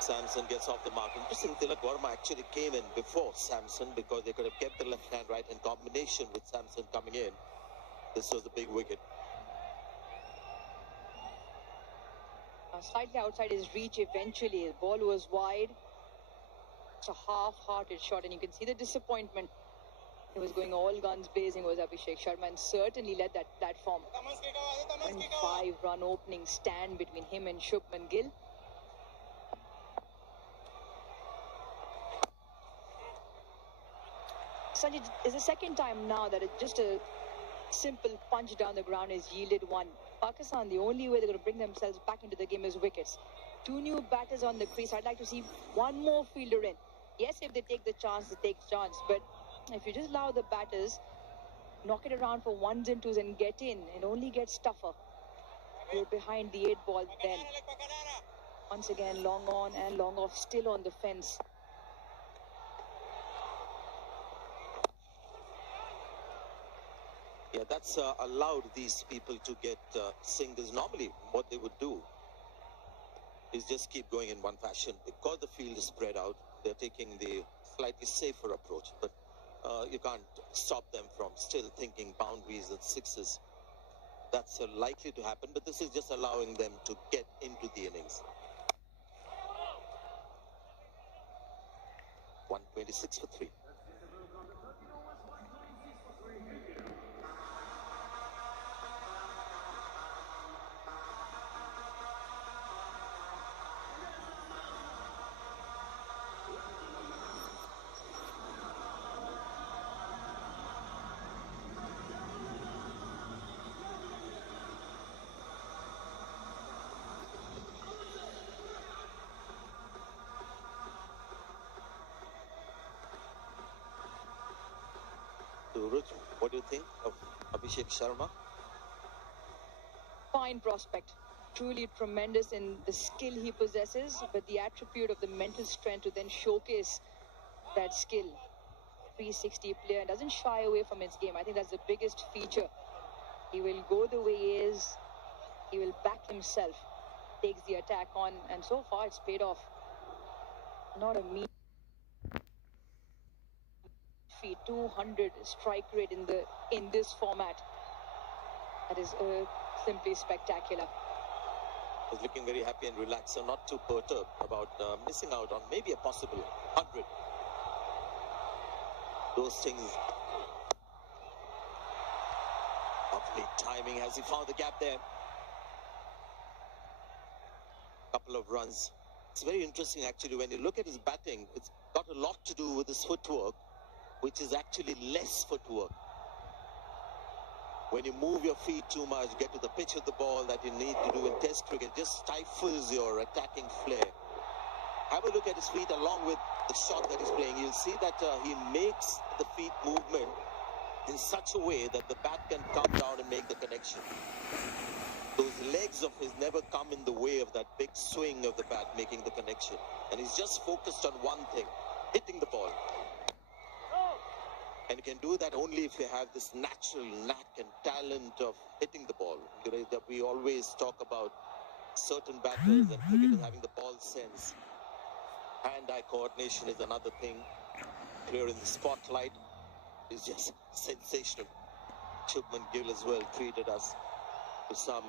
Samson gets off the mark. Interesting, Tilak Verma actually came in before Samson because they could have kept the left hand right hand combination with Samson coming in. This was a big wicket. Slightly outside his reach eventually. The ball was wide. It's a half-hearted shot and you can see the disappointment. He was going all guns blazing was Abhishek Sharma and certainly led that platform. 5-run opening stand between him and Shubman Gill. Sanjay, it's the second time now that just a simple punch down the ground has yielded one. Pakistan, the only way they're going to bring themselves back into the game is wickets. Two new batters on the crease. I'd like to see one more fielder in. Yes, if they take the chance, they take chance. But if you just allow the batters, knock it around for ones and twos and get in, it only gets tougher. You're behind the 8 ball then. Once again, long on and long off, still on the fence. Yeah, that's allowed these people to get singles. Normally, what they would do is just keep going in one fashion. Because the field is spread out, they're taking the slightly safer approach. But you can't stop them from still thinking boundaries and sixes. that's likely to happen, but this is just allowing them to get into the innings. 126 for 3. Ruj, what do you think of Abhishek Sharma? Fine prospect. Truly tremendous in the skill he possesses, but the attribute of the mental strength to then showcase that skill. 360 player, doesn't shy away from his game. I think that's the biggest feature. He will go the way he is. He will back himself. Takes the attack on, and so far it's paid off. Not a mean feat. 200 strike rate in this format. That is simply spectacular. He's looking very happy and relaxed, so not too perturbed about missing out on maybe a possible 100. Those things. Lovely timing. Has he found the gap there? Couple of runs. It's very interesting actually when you look at his batting. It's got a lot to do with his footwork, which is actually less footwork. When you move your feet too much, get to the pitch of the ball that you need to do in Test cricket, just stifles your attacking flair. Have a look at his feet along with the shot that he's playing. You'll see that he makes the feet movement in such a way that the bat can come down and make the connection. Those legs of his never come in the way of that big swing of the bat making the connection. And he's just focused on one thing, hitting the ball. And you can do that only if you have this natural knack and talent of hitting the ball. You know, that we always talk about certain batters and cricketers having the ball sense. Hand-eye coordination is another thing. Clear in the spotlight is just sensational. Shubman Gill as well treated us to some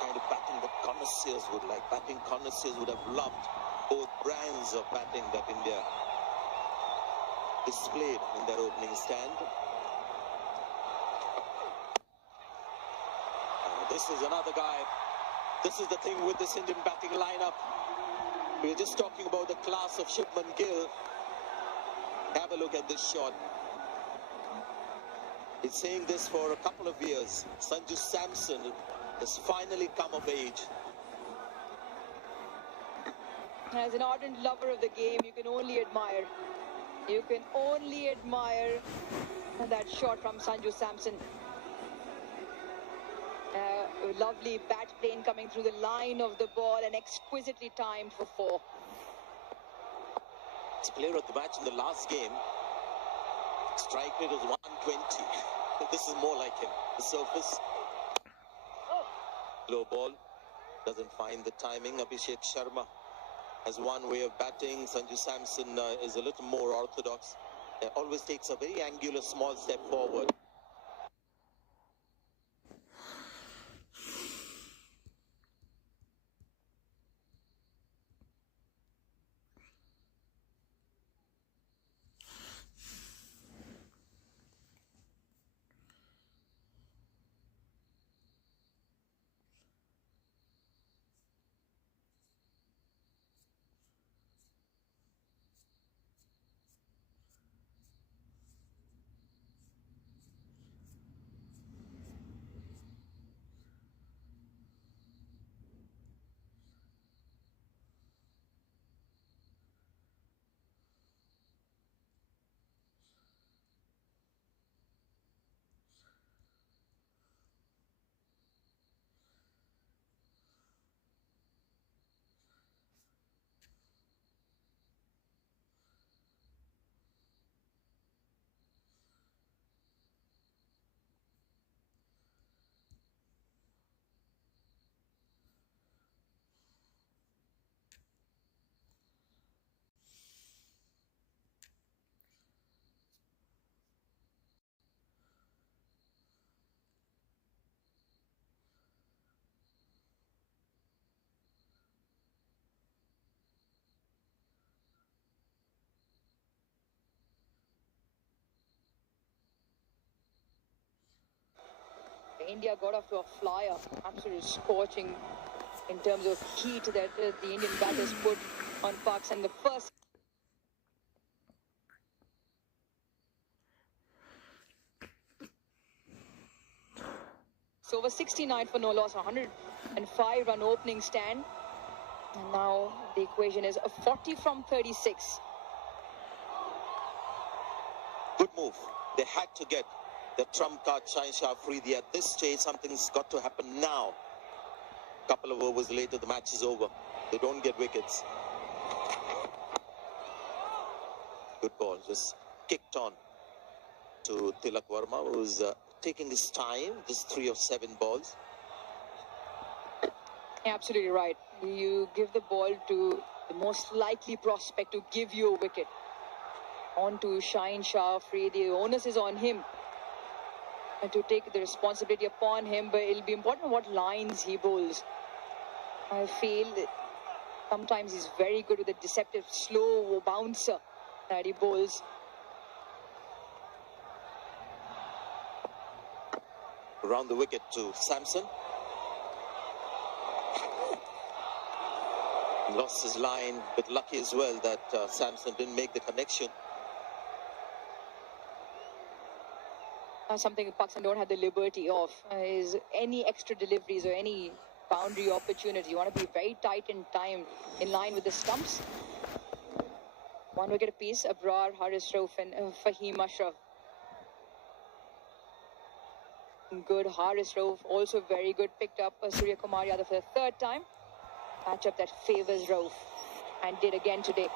kind of batting that connoisseurs would like. Batting connoisseurs would have loved both brands of batting that India displayed in their opening stand. This is another guy. This is the thing with this Indian batting lineup. We were just talking about the class of Shubman Gill. Have a look at this shot. He's saying this for a couple of years. Sanju Samson has finally come of age. As an ardent lover of the game, you can only admire. You can only admire that shot from Sanju Samson. A lovely bat plane coming through the line of the ball and exquisitely timed for 4. This player of the match in the last game, strike rate was 120. This is more like him. The surface. Low ball. Doesn't find the timing. Abhishek Sharma has one way of batting. Sanju Samson is a little more orthodox. Always takes a very angular small step forward. India got off to a flyer. Absolute scorching in terms of heat that the Indian batters put on Pakistan. The first. So over 69 for no loss, 105 run opening stand. And now the equation is a 40 from 36. Good move. They had to get the trump card, Shah Afridi. At this stage, something's got to happen now. Couple of overs later, the match is over. They don't get wickets. Good ball, just kicked on to Tilak Verma, who's taking his time. Just 3 of 7 balls. Absolutely right. You give the ball to the most likely prospect to give you a wicket. On to Shah Afridi. The onus is on him and to take the responsibility upon him, but it'll be important what lines he bowls. I feel that sometimes he's very good with a deceptive slow bouncer that he bowls. Around the wicket to Samson. Lost his line, but lucky as well that Samson didn't make the connection. Something Pakistan don't have the liberty of is any extra deliveries or any boundary opportunity. You want to be very tight in time, in line with the stumps. 1 wicket apiece, Abrar, Haris Rauf and Fahim Ashraf. Good, Haris Rauf also very good. Picked up Surya Kumar Yadav for the 3rd time. Matchup that favours Rauf and did again today.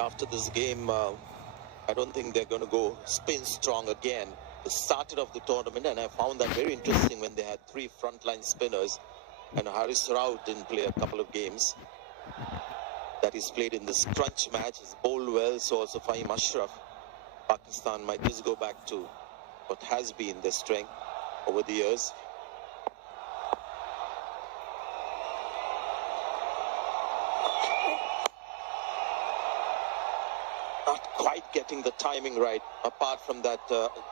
After this game, I don't think they're going to go spin strong again. They started off the tournament, and I found that very interesting when they had 3 frontline spinners, and Haris Rauf didn't play a couple of games that he's played in this crunch match. He's bowled well, so also Fahim Ashraf. Pakistan might just go back to what has been their strength over the years. Not quite getting the timing right, apart from that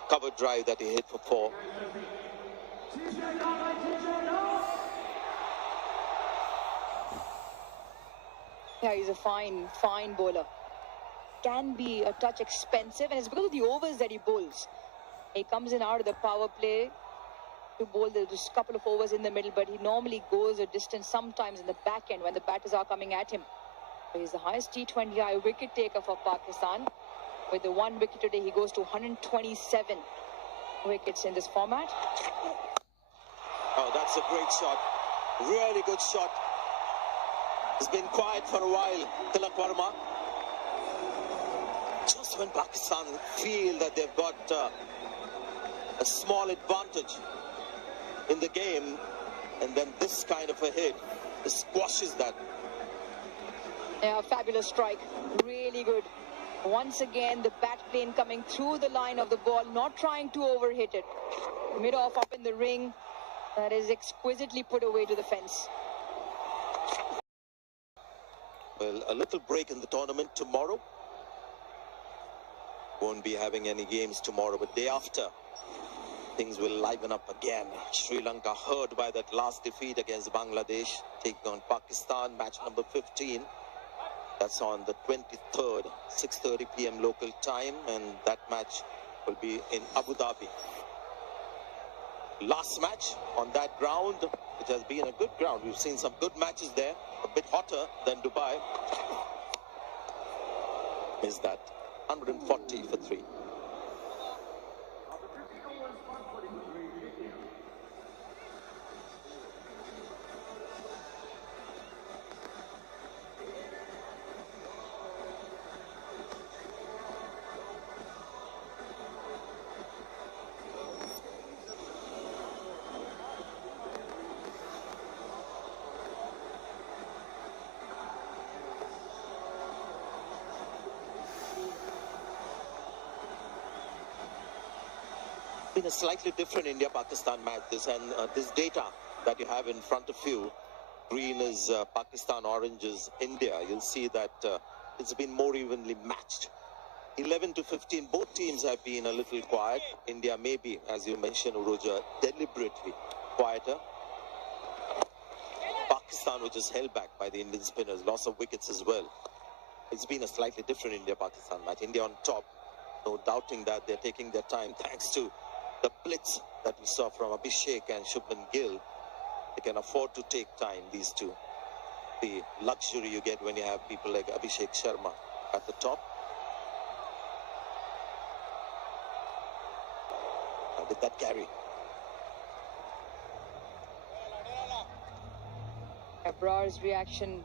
cover drive that he hit for 4. Yeah, he's a fine bowler. Can be a touch expensive, and it's because of the overs that he bowls. He comes in out of the power play to bowl just a couple of overs in the middle, but he normally goes a distance sometimes in the back end when the batters are coming at him. So he's the highest T20I wicket taker for Pakistan. With the 1 wicket today, he goes to 127 wickets in this format. Oh, that's a great shot. Really good shot. He's been quiet for a while, Tilak Verma. Just when Pakistan feel that they've got a small advantage in the game, and then this kind of a hit squashes that. Yeah, fabulous strike. Really good. Once again, the bat plane coming through the line of the ball, not trying to overhit it. Mid-off up in the ring. That is exquisitely put away to the fence. Well, a little break in the tournament tomorrow. Won't be having any games tomorrow, but day after, things will liven up again. Sri Lanka hurt by that last defeat against Bangladesh, taking on Pakistan, match number 15. That's on the 23rd, 6:30 p.m. local time, and that match will be in Abu Dhabi. Last match on that ground, it has been a good ground. We've seen some good matches there, a bit hotter than Dubai. Is that 140 for 3. Been a slightly different India-Pakistan match this, and this data that you have in front of you, green is Pakistan, orange is India. You'll see that it's been more evenly matched. 11 to 15, both teams have been a little quiet. India may be, as you mentioned, Uroja, deliberately quieter. Pakistan, which is held back by the Indian spinners, loss of wickets as well. It's been a slightly different India-Pakistan match. India on top, no doubting that they're taking their time thanks to the blitz that we saw from Abhishek and Shubman Gill. They can afford to take time, these two. The luxury you get when you have people like Abhishek Sharma at the top. With that carry. Abrar's reaction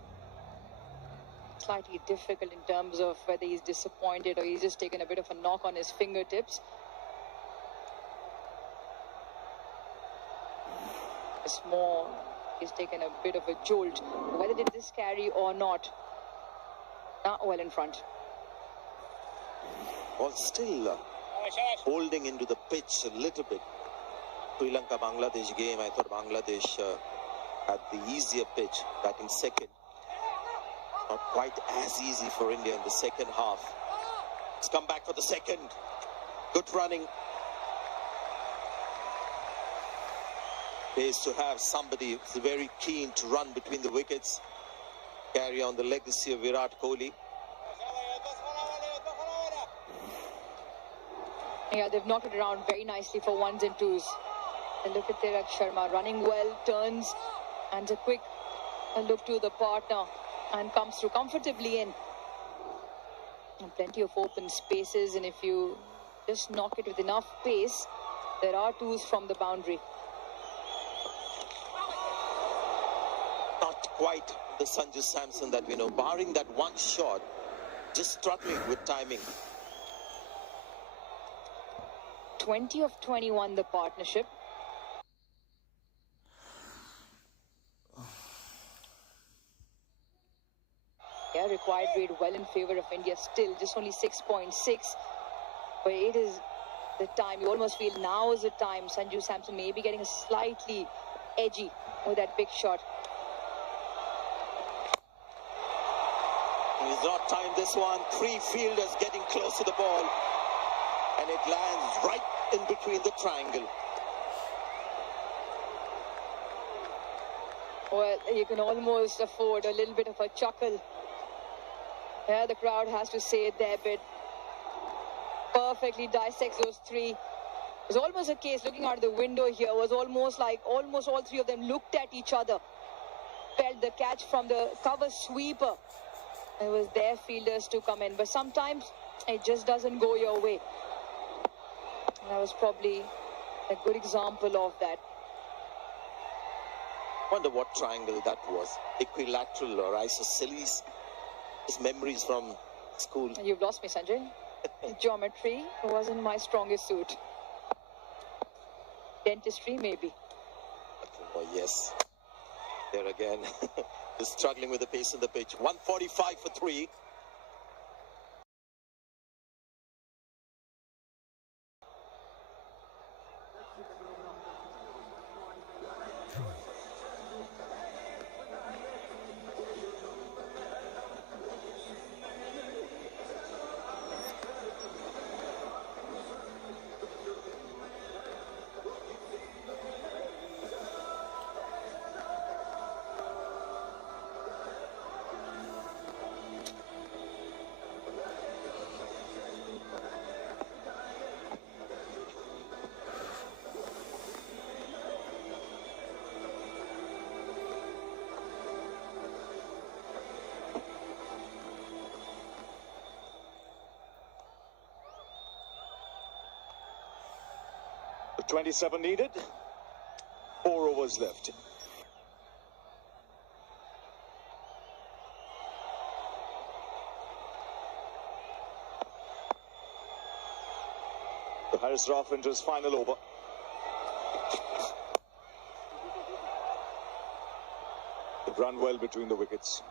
slightly difficult in terms of whether he's disappointed or he's just taken a bit of a knock on his fingertips. It's more, he's taken a bit of a jolt. Whether did this carry or not, not well in front. Well, still holding into the pitch a little bit. Sri Lanka-Bangladesh game, I thought Bangladesh had the easier pitch, batting second. Not quite as easy for India in the second half. It's come back for the second. Good running. Pays to have somebody who's very keen to run between the wickets. Carry on the legacy of Virat Kohli. Yeah, they've knocked it around very nicely for ones and twos. And look at Tilak Sharma running well, turns, and a quick look to the partner and comes through comfortably in. And plenty of open spaces, and if you just knock it with enough pace, there are twos from the boundary. Not quite the Sanju Samson that we know, barring that one shot, just struggling with timing. 20 of 21 the partnership. Yeah, required rate well in favor of India still, just only 6.6. But it is the time, you almost feel now is the time. Sanju Samson may be getting slightly edgy with that big shot. He's not timed this one. Three fielders getting close to the ball. And it lands right in between the triangle. Well, you can almost afford a little bit of a chuckle. Yeah, the crowd has to say it there, but perfectly dissects those three. It was almost a case, looking out the window here, was almost like almost all three of them looked at each other. Felt the catch from the cover sweeper. It was their fielders to come in, but sometimes it just doesn't go your way. That was probably a good example of that. Wonder what triangle that was. Equilateral or isosceles. His memories from school. You've lost me, Sanjay. Geometry wasn't my strongest suit. Dentistry, maybe. Oh, yes. There again. Just struggling with the pace in the pitch. 145 for 3. The 27 needed. 4 overs left. The Harris Rauf into his final over. They've run well between the wickets.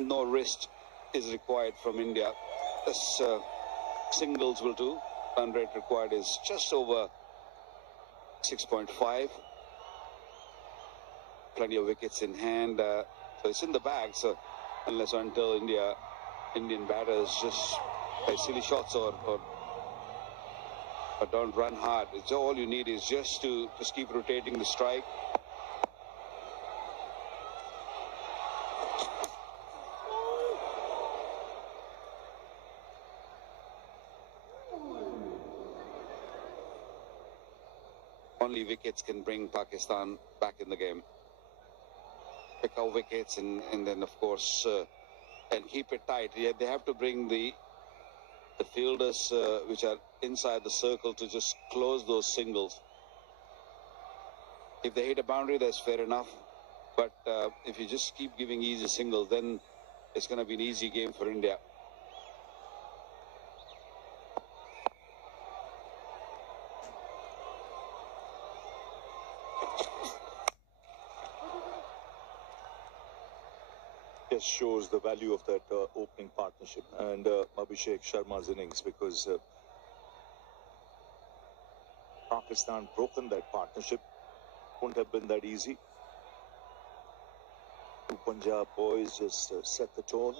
No rest is required from India. This singles will do. Run rate required is just over 6.5. plenty of wickets in hand. So it's in the bag. So unless until Indian batters just play silly shots or don't run hard. It's all you need is just to keep rotating the strike. Only wickets can bring Pakistan back in the game. Pick out wickets and then of course and keep it tight. Yeah, they have to bring the fielders which are inside the circle to just close those singles. If they hit a boundary, that's fair enough. But if you just keep giving easy singles, then it's going to be an easy game for India. Just shows the value of that opening partnership and Abhishek Sharma's innings, because Pakistan broken that partnership. Wouldn't have been that easy. Two Punjab boys just set the tone.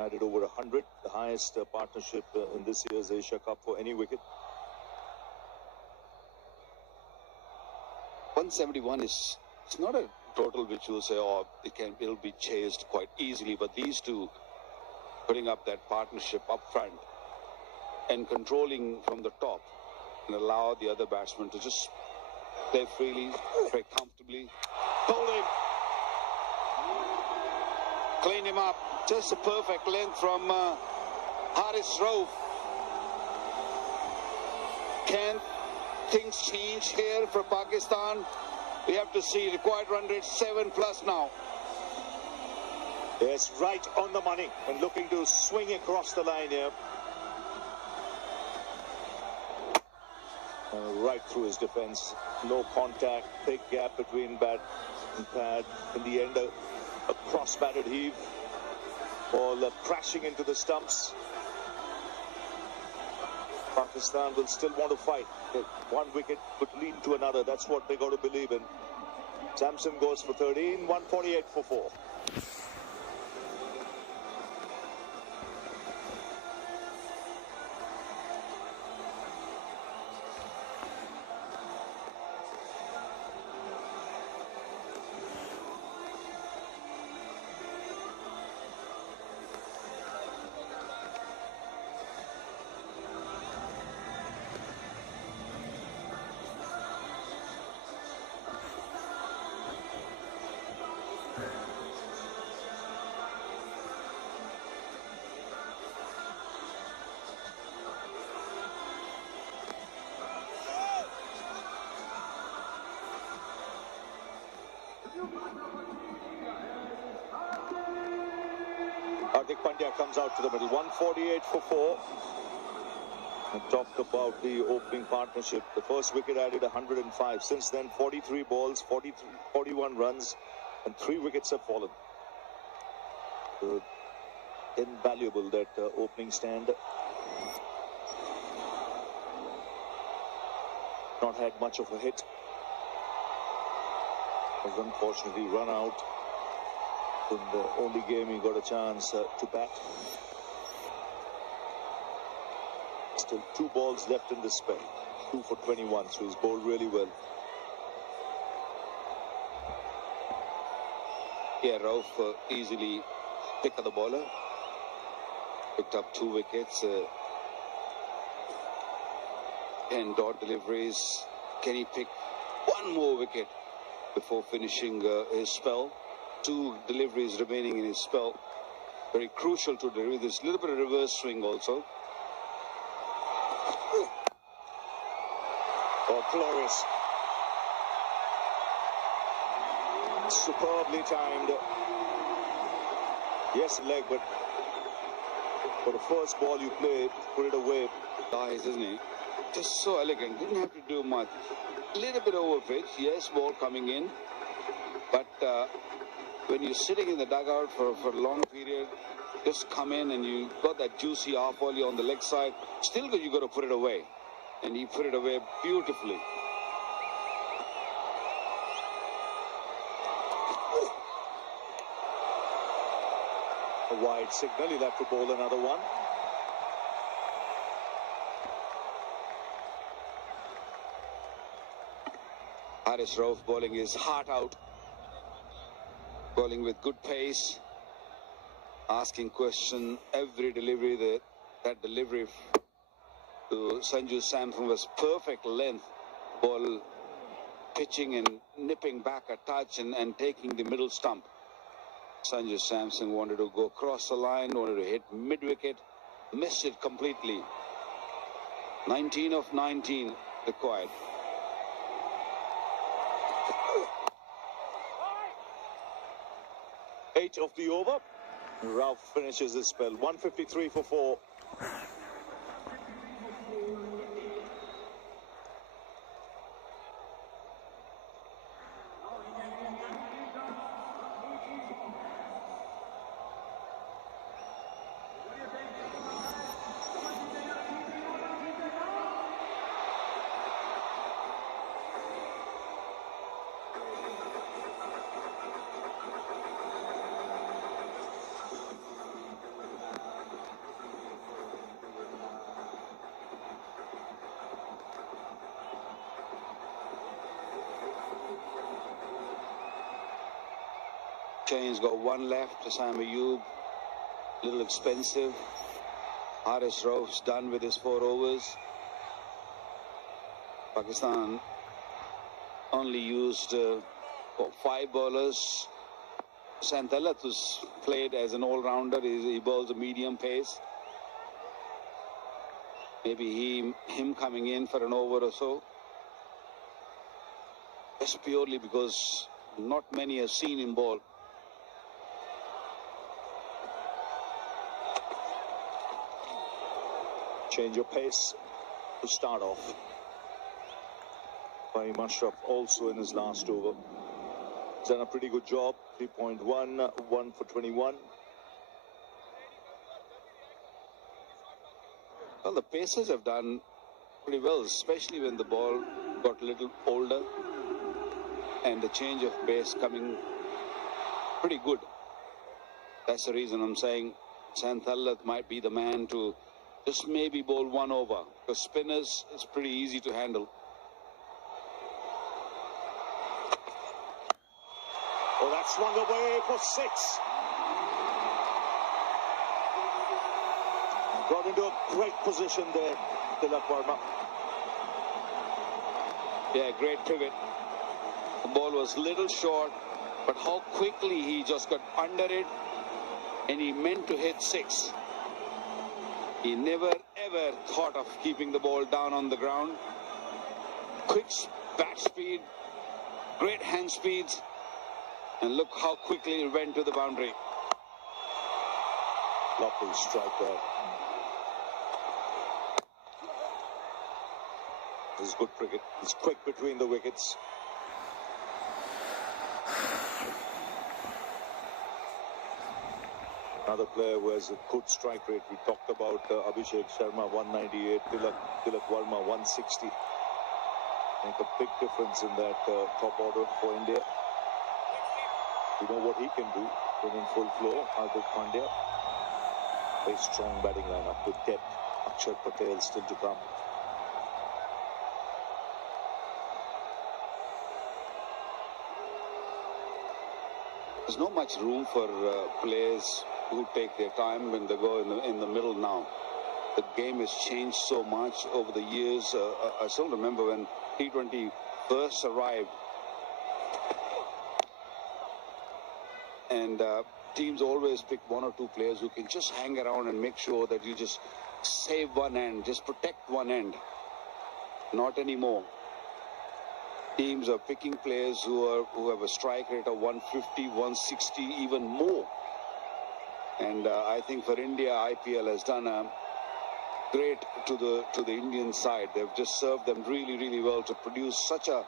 Added over 100, the highest partnership in this year's Asia Cup for any wicket. 171 is it's not a total which will say, oh, it'll be chased quite easily. But these two putting up that partnership up front and controlling from the top and allow the other batsmen to just play freely, play comfortably. Hold him. Clean him up. Just a perfect length from Haris Rauf. Can things change here for Pakistan? We have to see. Required run rate 7+ now. Yes, right on the money and looking to swing across the line here. Right through his defense. No contact. Big gap between bat and pad. In the end, a cross-batted heave. Ball crashing into the stumps. Pakistan will still want to fight. One wicket could lead to another. That's what they got to believe in. Samson goes for 13, 148 for 4. Hardik Pandya comes out to the middle. 148 for 4. I talked about the opening partnership. The first wicket added 105. Since then, 43 balls, 41 runs, and 3 wickets have fallen. Invaluable, that opening stand. Not had much of a hit. Was unfortunately run out in the only game he got a chance to bat. Still 2 balls left in this spell. 2 for 21, so he's bowled really well. Yeah, Rauf easily pick of the bowler. Picked up 2 wickets. And dot deliveries. Can he pick one more wicket before finishing his spell? 2 deliveries remaining in his spell. Very crucial to deliver this. Little bit of reverse swing also. Oh, glorious. Superbly timed. Yes, leg, but for the first ball you played, put it away. Nice, isn't he? Just so elegant. Didn't have to do much. Little bit over pitch. Yes, ball coming in. But when you're sitting in the dugout for a long period, just come in and you got that juicy half volley on the leg side. Still, you got to put it away. And he put it away beautifully. a wide signal. He'll have to bowl another one. Haris Rauf bowling his heart out. Bowling with good pace. Asking question every delivery. That delivery to Sanju Samson was perfect length. Ball pitching and nipping back a touch and taking the middle stump. Sanju Samson wanted to go across the line, wanted to hit mid-wicket, missed it completely. 19 of 19 required. Eight of the over. Ralph finishes his spell. 153 for 4. Shane's got one left. Sam Ayub, little expensive. Haris Rauf's done with his 4 overs. Pakistan only used 5 bowlers. Santalat, who's played as an all-rounder, he bowls a medium pace. Maybe him coming in for an over or so. Just purely because not many have seen him bowl. Change of pace to start off. By Mushraf also in his last over. He's done a pretty good job. 3.1, 1 for 21. Well, the Pacers have done pretty well, especially when the ball got a little older and the change of pace coming pretty good. That's the reason I'm saying Santalat might be the man to just maybe bowl 1 over, because spinners is pretty easy to handle. Oh, that swung away for 6. Got into a great position there, Tilak Verma. Yeah, great pivot. The ball was little short, but how quickly he just got under it, and he meant to hit 6. He never ever thought of keeping the ball down on the ground. Quick bat speed, great hand speeds, and look how quickly it went to the boundary. Lovely strike there. This is good cricket. It's quick between the wickets. Another player who has a good strike rate. We talked about Abhishek Sharma, 198, Tilak Verma, 160. Make a big difference in that top order for India. You know what he can do when in full flow. Hardik Pandya. Very strong batting lineup with depth. Akshar Patel still to come. There's not much room for players who take their time when they go in the middle now. The game has changed so much over the years. I still remember when T20 first arrived, and teams always pick 1 or 2 players who can just hang around and make sure that you just save one end, just protect one end. Not anymore. Teams are picking players who have a strike rate of 150, 160, even more. And I think for India, IPL has done a great to the Indian side. They've just served them really, really well to produce such a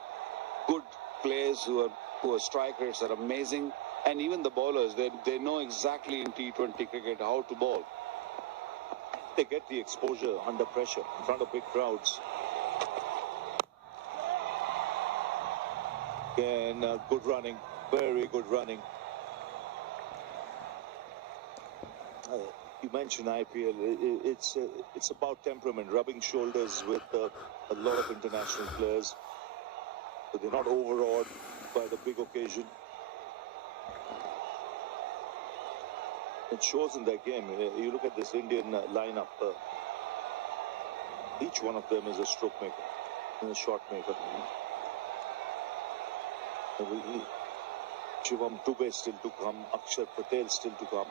good players who are strike rates are amazing. And even the bowlers, they know exactly in T20 cricket how to bowl. They get the exposure under pressure in front of big crowds. Again, good running, very good running. You mentioned IPL. It's about temperament, rubbing shoulders with a lot of international players, but they're not overawed by the big occasion. It shows in their game. You look at this Indian lineup. Each one of them is a stroke maker and a shot maker. Shivam Dubey still to come. Akshar Patel still to come.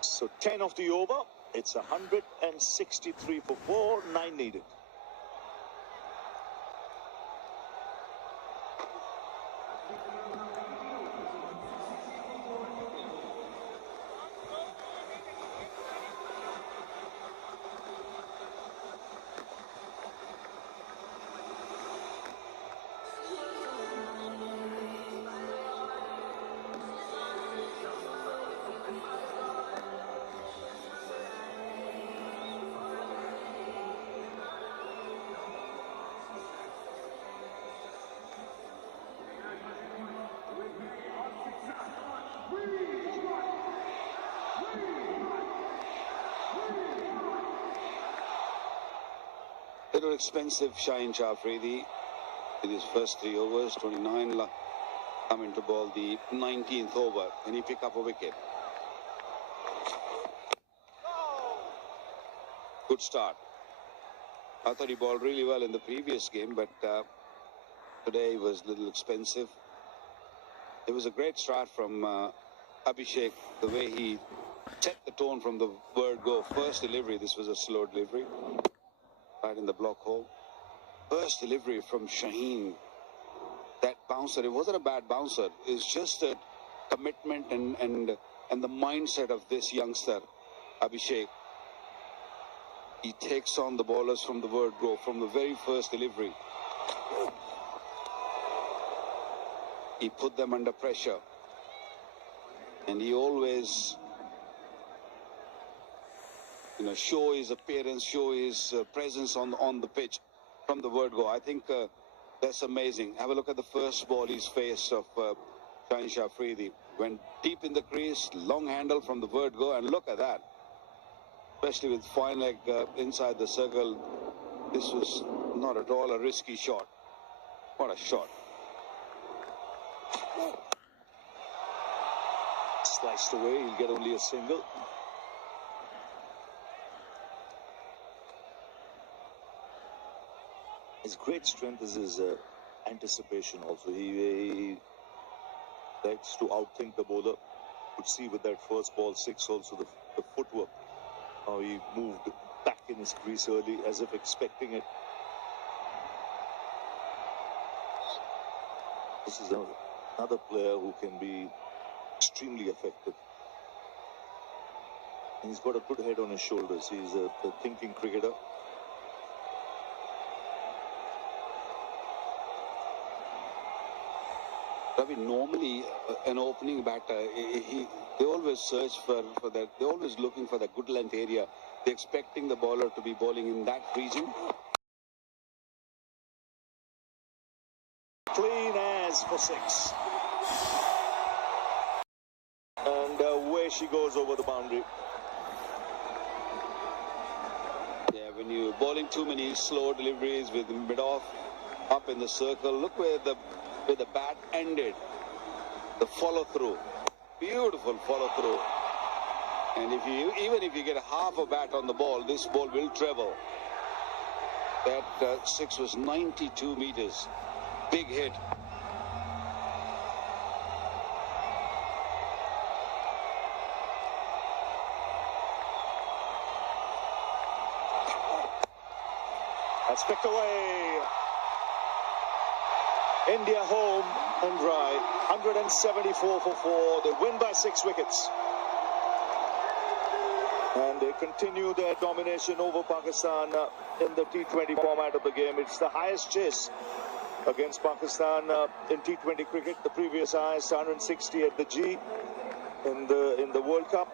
So 10 of the over. It's 163 for 4, 9 needed. Little expensive Shaheen Shah Afridi in his first 3 overs, 29 coming to ball the 19th over. Can he pick up a wicket? Good start. I thought he bowled really well in the previous game, but today was a little expensive. It was a great start from Abhishek, the way he set the tone from the word go. First delivery, this was a slow delivery. Right in the block hole. First delivery from Shaheen. That bouncer, it wasn't a bad bouncer. It's just a commitment and the mindset of this youngster, Abhishek. He takes on the bowlers from the word go, from the very first delivery. He put them under pressure. And he always, show his appearance, show his presence on the pitch from the word go. I think that's amazing. Have a look at the first ball he's faced of Shaheen Shah Afridi. Went deep in the crease, long handle from the word go, and look at that. Especially with fine leg inside the circle. This was not at all a risky shot. What a shot. Sliced away, he'll get only a single. His great strength is his anticipation also. He likes to outthink the bowler. Could see with that first ball 6 also the footwork. How he moved back in his crease early as if expecting it. This is another player who can be extremely effective. And he's got a good head on his shoulders. He's a thinking cricketer. Ravi, normally an opening batter, they always search for that. They're always looking for that good length area. They're expecting the bowler to be bowling in that region. Clean as for 6. And away she goes over the boundary. Yeah, when you're bowling too many slow deliveries with mid-off up in the circle, look where the bat ended. The follow-through. Beautiful follow-through. And even if you get half a bat on the ball, this ball will travel. That 6 was 92 meters. Big hit. That's picked away. India home and dry. 174 for 4. They win by 6 wickets. And they continue their domination over Pakistan in the T20 format of the game. It's the highest chase against Pakistan in T20 cricket. The previous highest, 160 at the G in the World Cup.